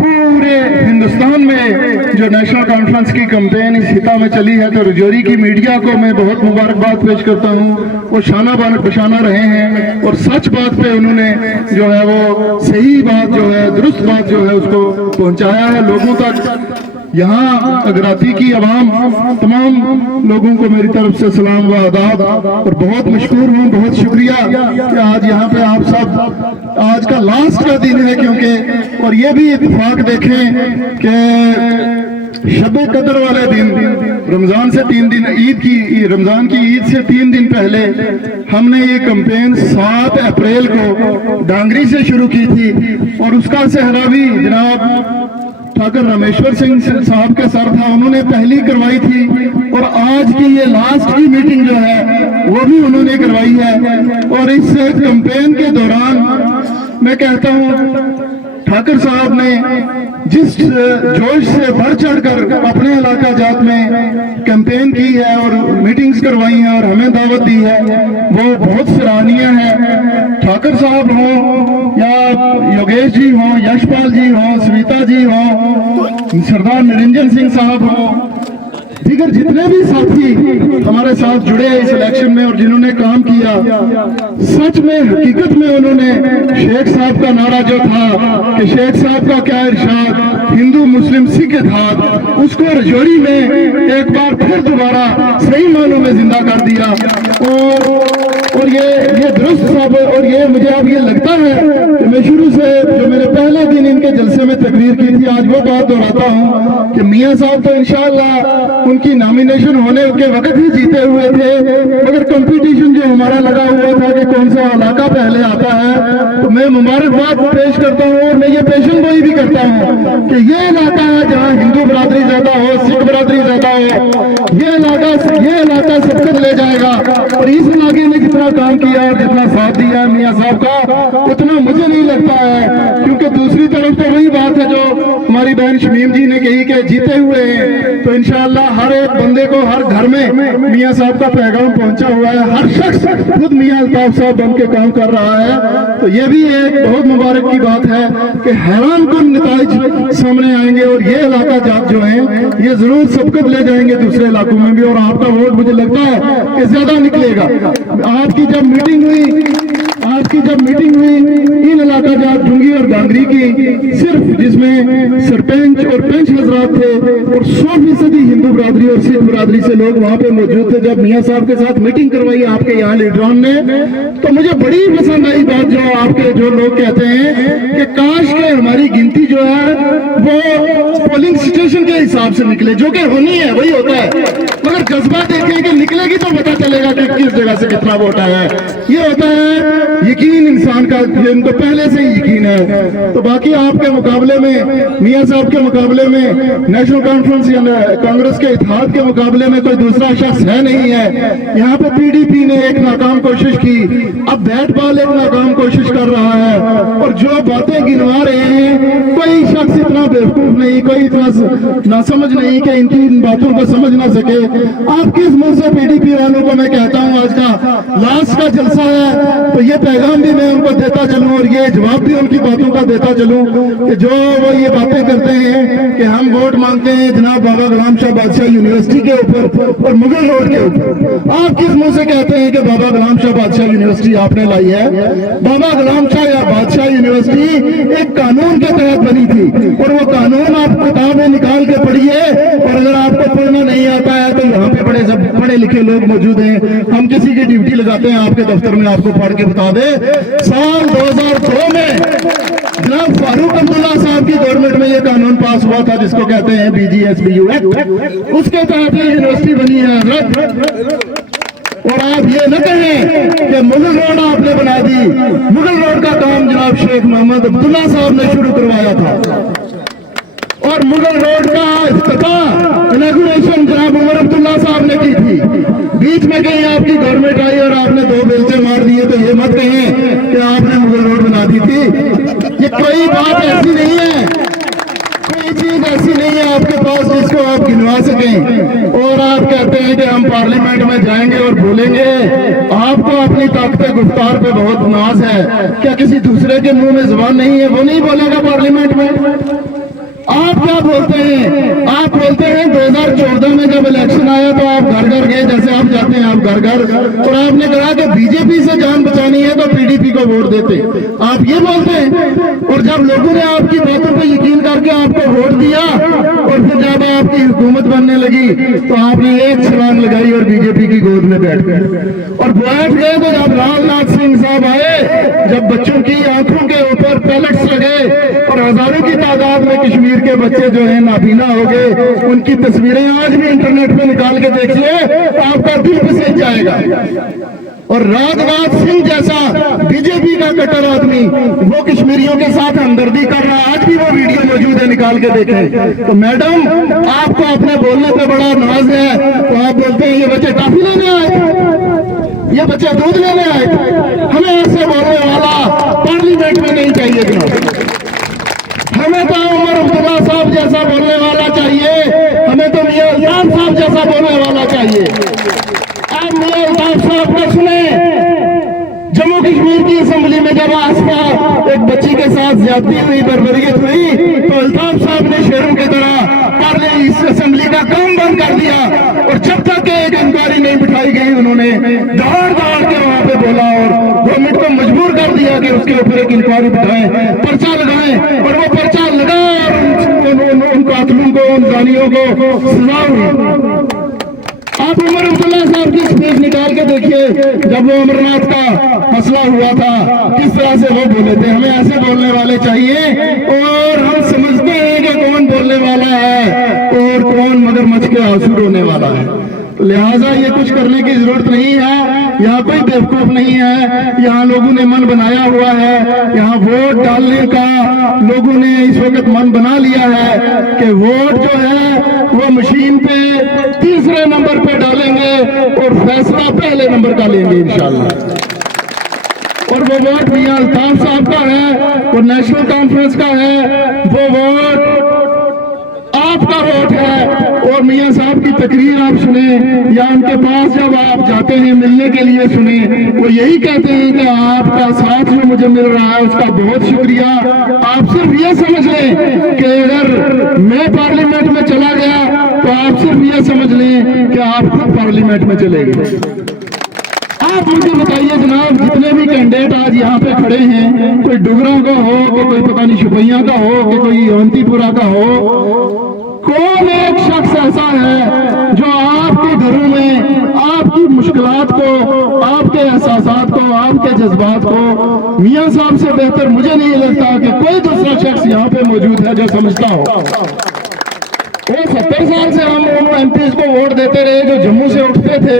पूरे हिंदुस्तान में जो नेशनल कॉन्फ्रेंस की कैंपेन इस हिता में चली है, तो रजौरी की मीडिया को मैं बहुत मुबारकबाद पेश करता हूँ। वो शाना बशाना रहे हैं और सच बात पे उन्होंने जो है वो सही बात जो है दुरुस्त बात जो है उसको पहुंचाया है लोगों तक। यहाँ अगराती की आवाम तमाम लोगों को मेरी तरफ से सलाम व आदाब और बहुत मशकूर हूँ, बहुत शुक्रिया कि आज यहाँ पे आप सब, आज का लास्ट का दिन है क्योंकि, और ये भी इत्तेफाक देखें कि शब कदर वाले दिन रमजान से 3 दिन रमजान की ईद से 3 दिन पहले हमने ये कैंपेन 7 अप्रैल को डांगरी से शुरू की थी और उसका सेहरा भी जनाब ठाकुर रामेश्वर सिंह साहब के सर था, उन्होंने पहली करवाई थी और आज की ये लास्ट की मीटिंग जो है वो भी उन्होंने करवाई है। और इस कैंपेन के दौरान मैं कहता हूँ ठाकुर साहब ने जिस जोश से बढ़ चढ़कर अपने इलाका जात में कैंपेन की है और मीटिंग्स करवाई हैं और हमें दावत दी है, वो बहुत सराहनीय है। ठाकुर साहब हो या योगेश जी हो, यशपाल जी हो, स्वीता जी हो, सरदार निरंजन सिंह साहब हो, दीगर जितने भी साथी हमारे साथ जुड़े इस इलेक्शन में और जिन्होंने काम किया, सच में हकीकत में उन्होंने शेख साहब का नारा जो था कि शेख साहब का क्या इरशाद, हिंदू मुस्लिम सिख इत्तेहाद, उसको रजौरी में एक बार फिर दोबारा सही मानों में जिंदा कर दिया। और ये दुरुस्त साहब, और ये मुझे अब ये लगता है कि मैं शुरू से जो मैंने पहले दिन इनके जलसे में तकरीर की थी, आज वो बात दोहराता हूँ कि मियाँ साहब तो इंशाअल्लाह उनकी नॉमिनेशन होने के वक्त ही जीते हुए थे, मगर कंपटीशन जो हमारा लगा हुआ था कि कौन सा इलाका पहले आता है, तो मैं मुबारकबाद पेश करता हूँ और मैं ये पेशन गोई भी करता हूँ कि ये इलाका है जहाँ हिंदू बरादरी ज्यादा हो, सिख बरादरी ज्यादा हो, ये इलाका सबकत ले जाएगा। और इस इलाके में जितना काम किया और जितना साथ दिया है मियाँ साहब का, उतना मुझे नहीं लगता है, क्योंकि दूसरी तरफ तो वही बात है जो हमारी बहन शमीम जी ने कही कि जीते हुए हैं तो इंशाअल्लाह हर एक बंदे को हर घर में मियाँ साहब का पैगाम पहुंचा हुआ है, हर शख्स खुद मियाँ अल्ताफ साहब बन के काम कर रहा है। तो ये भी एक बहुत मुबारक की बात है कि हैरान कुन नताइज सामने आएंगे और ये इलाका जात जो है ये जरूर सबकत ले जाएंगे दूसरे इलाकों में भी, और आपका वोट मुझे लगता है कि ज्यादा निकलेगा। आपकी जब मीटिंग हुई, आज की जब मीटिंग हुई इन इलाका जात ढूंगी और गांगरी की, सिर्फ जिसमें सरपंच और पंच हजरात थे और 100% हिंदू बिरादरी और सिख बिरादरी से लोग वहां पे मौजूद थे। जब मियां साहब के साथ मीटिंग करवाई आपके यहाँ लीडरों ने, तो मुझे बड़ी पसंद आई बात जो आपके जो लोग कहते हैं कि काश के हमारी गिनती जो है वो पोलिंग स्टेशन के हिसाब से निकले, जो कि होनी है वही होता है, मगर जज्बा देखें कि निकलेगी तो पता चलेगा कि किस जगह से कितना वोट आया है। ये होता है यकीन इंसान का, इनको पहले से ही यकीन है। तो बाकी आपके मुकाबले में, मियां साहब के मुकाबले में, नेशनल कॉन्फ्रेंस या कांग्रेस के इत्तेहाद के मुकाबले में कोई दूसरा शख्स है नहीं है। यहाँ पे पीडीपी ने एक नाकाम कोशिश की, अब बैट बॉल एक नाकाम कोशिश कर रहा है, और जो बातें गिनवा रहे हैं कोई शख्स इतना बेवकूफ नहीं, कोई इतना नासमझ नहीं कि इनकी इन बातों को समझ ना सके। आप किस मुंह से पीडीपी वालों को मैं कहता हूँ आज का लास्ट का जलसा है, तो ये पैगाम भी मैं उनको देता चलूं और ये जवाब भी उनकी बातों का देता चलूं कि जो वो ये बातें करते हैं कि हम वोट मांगते हैं जनाब बाबा गुलाम शाह बादशाह यूनिवर्सिटी के ऊपर और मुगल रोड के ऊपर, आप किस मुंह से कहते हैं कि बाबा गुलाम शाह बादशाह यूनिवर्सिटी आपने लाई है? बाबा गुलाम शाह या बादशाह यूनिवर्सिटी एक कानून के तहत बनी थी, और वो कानून आप किताबें निकाल के पढ़िए, और अगर आपको पढ़ना नहीं आता है तो यहाँ पे पढ़े लिखे लोग मौजूद हैं। हम किसी की ड्यूटी लगाते हैं आपके दफ्तर में, आपको पढ़ के बता दे, साल 2002 में जनाब फारूक अब्दुल्ला साहब की गवर्नमेंट में ये कानून पास हुआ था जिसको कहते हैं BGSBU एक्ट, उसके तहत ये यूनिवर्सिटी बनी है रद्द। और आप ये न कहें कि मुगल रोड आपने बना दी, मुगल रोड का काम जनाब शेख मोहम्मद अब्दुल्ला साहब ने शुरू करवाया था, और मुगल रोड का इफ्तिताह इनॉग्रेशन जनाब उमर अब्दुल्ला साहब ने की थी। बीच में कहीं आपकी गवर्नमेंट आई और आपने 2 बेलचे मार दिए, तो ये मत कहें कि आपने मुगल रोड बना दी थी। ये कोई बात ऐसी नहीं है, कोई चीज ऐसी नहीं है आपके पास जिसको आप गिनवा सकें। और आप कहते हैं कि हम पार्लियामेंट में जाएंगे और बोलेंगे, आपको अपनी ताकत गुफ्तार पे बहुत नाज है, क्या किसी दूसरे के मुंह में जुबान नहीं है? वो नहीं बोलेगा पार्लियामेंट में। आप क्या बोलते हैं? आप बोलते हैं 2014 में जब इलेक्शन आया तो आप घर घर गए, जैसे आप जाते हैं आप घर घर, और आपने कहा कि बीजेपी से जान बचानी है तो पीडीपी को वोट देते, आप ये बोलते हैं। और जब लोगों ने आपकी बातों पर यकीन करके आपको वोट दिया, और फिर जब आपकी हुकूमत बनने लगी तो आपने एक छलांग लगाई और बीजेपी की गोद में बैठ गए। और बैठ गए तो जब राजनाथ सिंह साहब आए, जब बच्चों की आंखों के ऊपर पैलेट्स लगे और हजारों की तादाद में कश्मीर के बच्चे जो है नाबीना हो गए, उनकी तस्वीरें आज भी इंटरनेट पे निकाल के देखिए तो आपका दिल फिसल जाएगा। और राजनाथ सिंह जैसा बीजेपी का कट्टर आदमी वो कश्मीरियों के साथ हमदर्दी कर रहा है, आज भी वो वीडियो मौजूद है, निकाल के देखें। तो मैडम आपको अपने बोलने पे बड़ा नाज है, तो आप बोलते हैं ये बच्चे टॉफी लेने आए, ये बच्चे दूध लेने आए। हमें ऐसे बोलने वाला पार्लियामेंट में नहीं चाहिए जनाब। हमें तो उमर अब्दुल्ला साहब जैसा बोलने वाला चाहिए, हमें तो मियां अल्ताफ साहब जैसा बोलने वाला चाहिए। आप मियां अल्ताफ साहब को सुने, जम्मू कश्मीर की असेंबली में जब आसपा एक बच्ची के साथ ज्यादती हुई, बर्बरियत हुई, तो अल्ताफ साहब ने शेरों की तरह इस असेंबली का काम बंद कर दिया, और जब तक एक इंक्वायरी नहीं बिठाई गई उन्होंने दौड़ दौड़ के वहां पे बोला और गवर्नमेंट को मजबूर कर दिया कि उसके ऊपर एक इंक्वायरी बिठाएं, पर्चा लगाएं, और वो पर्चा लगा और उन कातलों को, उन जानियों को सजा हुई। आप उमर अब्दुल्ला साहब की स्पीच निकाल के देखिए, जब वो अमरनाथ का मसला हुआ था किस तरह से वो बोले थे। हमें ऐसे बोलने वाले चाहिए, और हम समझते हैं कि कौन बोलने वाला है और कौन मगरमच्छ के आंसू रोने वाला है। लिहाजा ये कुछ करने की जरूरत नहीं है, यहाँ कोई बेवकूफ नहीं है, यहाँ लोगों ने मन बनाया हुआ है, यहाँ वोट डालने का लोगों ने इस वक्त मन बना लिया है कि वोट जो है वो मशीन पे तीसरे नंबर पे डालेंगे और फैसला पहले नंबर का लेंगे इंशाल्लाह। और वो वोट मियां अल्ताफ साहब का है, वो नेशनल कॉन्फ्रेंस का है, वो वोट आपका वोट है। और मियां साहब की तकरीर आप सुने या उनके पास जब आप जाते हैं मिलने के लिए सुने, वो यही कहते हैं कि आपका साथ जो मुझे मिल रहा है उसका बहुत शुक्रिया। आप सिर्फ ये समझ लें कि अगर मैं पार्लियामेंट में चला गया तो आप सिर्फ ये समझ लें कि आप खुद पार्लियामेंट में चले गए। आप मुझे बताइए जनाब, जितने भी कैंडिडेट आज यहाँ पे खड़े हैं, कोई डुगरा का हो, कि कोई पता नहीं शुपैया का हो, कि कोई अवंतीपुरा का हो, कौन एक शख्स ऐसा है जो आपके घरों में आपकी मुश्किलात को, आपके एहसासात को, आपके जज्बात को मियां साहब से बेहतर मुझे नहीं लगता कि कोई दूसरा शख्स यहाँ पे मौजूद है जो समझता हो। वो 70 साल से हम उन एमपीज को वोट देते रहे जो जम्मू से उठते थे,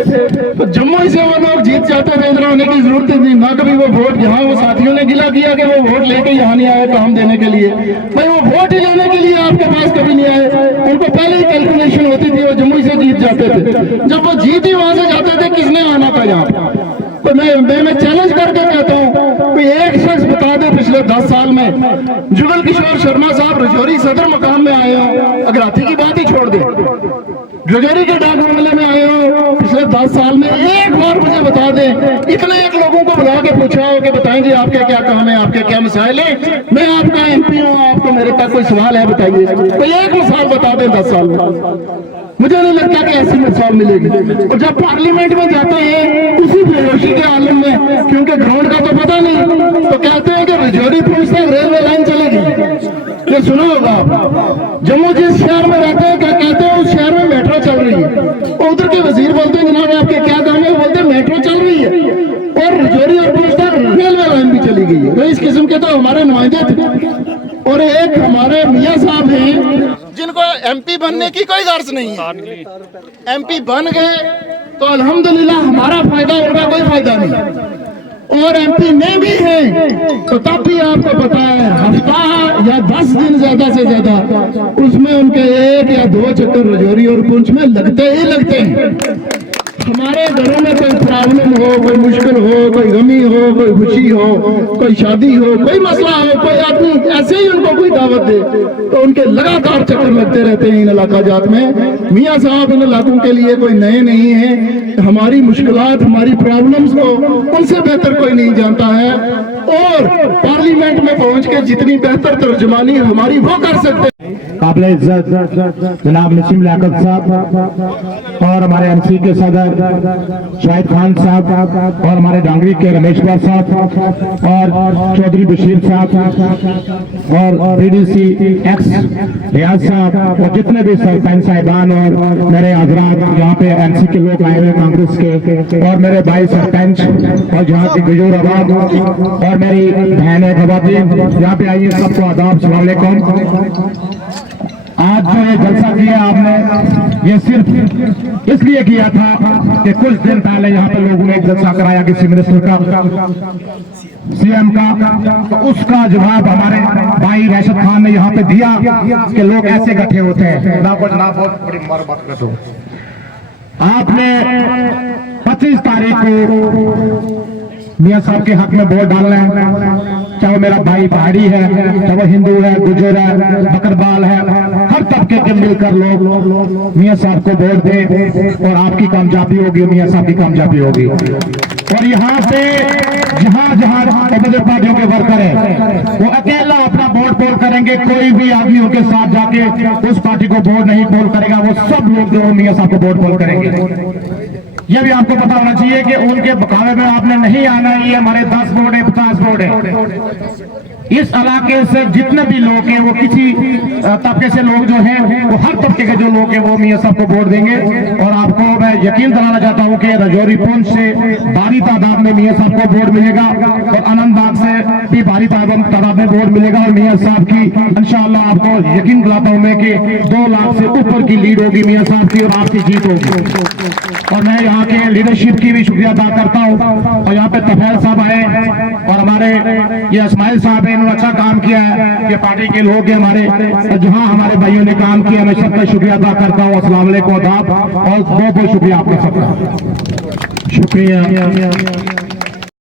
तो जम्मू ही से वो लोग जीत जाते थे, इधर होने की जरूरत नहीं ना। कभी वो वोट यहाँ, वो साथियों ने गिला किया कि वो वोट लेके यहाँ नहीं आए काम देने के लिए। भाई वो वोट ही लेने के लिए आपके पास कभी नहीं आए, उनको पहले ही कैलकुलेशन होती थी, वो जम्मू से जीत जाते थे। जब वो जीत ही वहां से जाते थे, किसने आना था यहाँ? तो मैं चैलेंज करके कहता हूँ, कोई एक शख्स बता दे पिछले 10 साल में जुगल किशोर शर्मा साहब रजौरी सदर मकाम में आए हो, अगर हाथी की बात ही छोड़ दे, रजौरी के डाक बंगले में आए हो पिछले 10 साल में, एक बार मुझे बता दे, इतने एक लोगों को बुला के पूछा हो कि बताएंगे आपके क्या काम है, आपके क्या मसाइल है, मैं आपका एमपी हूँ, आपको मेरे तक कोई सवाल है बताइए, कोई एक मिसाल बता दे 10 साल में। मुझे नहीं लगता कि ऐसी मिसाल मिलेगी। और जब पार्लियामेंट में जाते हैं उसी बेहोशी के आलम में, क्योंकि ग्राउंड का तो पता नहीं, तो कहते हैं कि रजौरी पुंछ तक रेलवे लाइन चलेगी। ये सुना होगा आप। जम्मू जिस शहर में रहते हैं, क्या कहते हैं, उस शहर में मेट्रो चल रही है, और उधर के वजीर बोलते हैं जनाब आपके क्या काम है, बोलते हैं मेट्रो चल रही है, और रजौरी और पुंछ तक रेलवे लाइन भी चली गई है। तो इस किस्म के तो हमारे नुमाइंदे थे। और एक हमारे मियां साहब हैं जिनको एमपी बनने की कोई गर्ज नहीं है, एमपी बन गए तो अल्हम्दुलिल्लाह हमारा फायदा, उनका कोई फायदा नहीं। और एमपी नहीं भी है तो तब भी आपको पता है हफ्ता या 10 दिन ज्यादा से ज्यादा उसमें उनके 1 या 2 चक्कर रजौरी और पुंछ में लगते ही लगते हैं। हमारे घरों में कोई प्रॉब्लम हो, कोई मुश्किल हो, कोई गमी हो, कोई खुशी हो, कोई शादी हो, कोई मसला हो, कोई आदमी ऐसे ही उनको कोई दावत दे तो उनके लगातार चक्कर लगते रहते हैं इन इलाका जात में। मियां साहब इन इलाकों के लिए कोई नए नहीं है, हमारी मुश्किलात, हमारी प्रॉब्लम्स को उनसे बेहतर कोई नहीं जानता है, और पार्लियामेंट में पहुंच के जितनी बेहतर तर्जुमानी हमारी वो कर सकते हैं। काबिल इज्जत जनाब नसीम लियाकत साहब और हमारे एमसी के सदर शाहिद खान साहब और हमारे डांगरी के रमेश्वर साहब और चौधरी बशीर साहब और बीडीसी एक्स रियाज साहब और जितने भी सरपंच साहिबान और मेरे हजरात यहाँ पे एमसी के लोग आए हुए कांग्रेस के, और मेरे भाई सरपंच और यहाँ की गुजूर आबाद और मेरी बहनें खवातीन यहाँ पे आई है, सबको आदाब, अस्सलाम वालेकुम। आज जो ये जलसा किया आपने, ये सिर्फ इसलिए किया था कि कुछ दिन पहले यहाँ पे लोगों ने एक जलसा कराया किसी मिनिस्टर का, सीएम का, तो उसका जवाब हमारे भाई राशिद खान ने यहाँ पे दिया कि लोग ऐसे इकट्ठे होते हैं। ना बहुत बड़ी मार बात कर दो। आपने 25 तारीख को मियां साहब के हक में वोट डालना है, चाहे मेरा भाई पहाड़ी है, चाहे वो हिंदू है, गुजर है, बकरबाल है, हर तबके के मिलकर लोग मियां साहब को वोट दें और आपकी कामयाबी होगी, मियां साहब की कामयाबी होगी। और यहाँ पे जहाँ जहाँ अपोजिट पार्टियों के वर्कर है वो अकेला अपना वोट पोल करेंगे, कोई भी आदमी उनके साथ जाके उस पार्टी को वोट नहीं पोल करेगा, वो सब लोग जो मियां साहब को वोट पोल करेंगे। ये भी आपको पता होना चाहिए कि उनके मुकाबले में आपने नहीं आना है। ये हमारे 10 वोट है, 50 वोट है। इस इलाके से जितने भी लोग हैं वो किसी तबके से लोग जो हैं वो हर तबके के जो लोग हैं वो मियां साहब को वोट देंगे। और आपको मैं यकीन दिलाना चाहता हूं कि रजौरी पुंछ से भारी तादाद में मियां साहब को वोट मिलेगा और आनंदबाग से भी भारी तादाद में वोट मिलेगा। और मियां साहब की इंशाअल्लाह आपको यकीन दिलाता हूं मैं कि 2 लाख से ऊपर की लीड होगी मियां साहब की और आपकी जीत होगी। और मैं यहाँ के लीडरशिप की भी शुक्रिया अदा करता हूँ। और यहाँ पे तफैल साहब आए और हमारे ये इस्माइल साहब है, इन्होंने अच्छा काम किया है, ये पार्टी के लोग हैं हमारे, जहाँ हमारे भाइयों ने काम किया, मैं सबका शुक्रिया अदा करता हूँ। अस्सलाम वालेकुम, आदाब और बहुत बहुत शुक्रिया आपका सबका। शुक्रिया।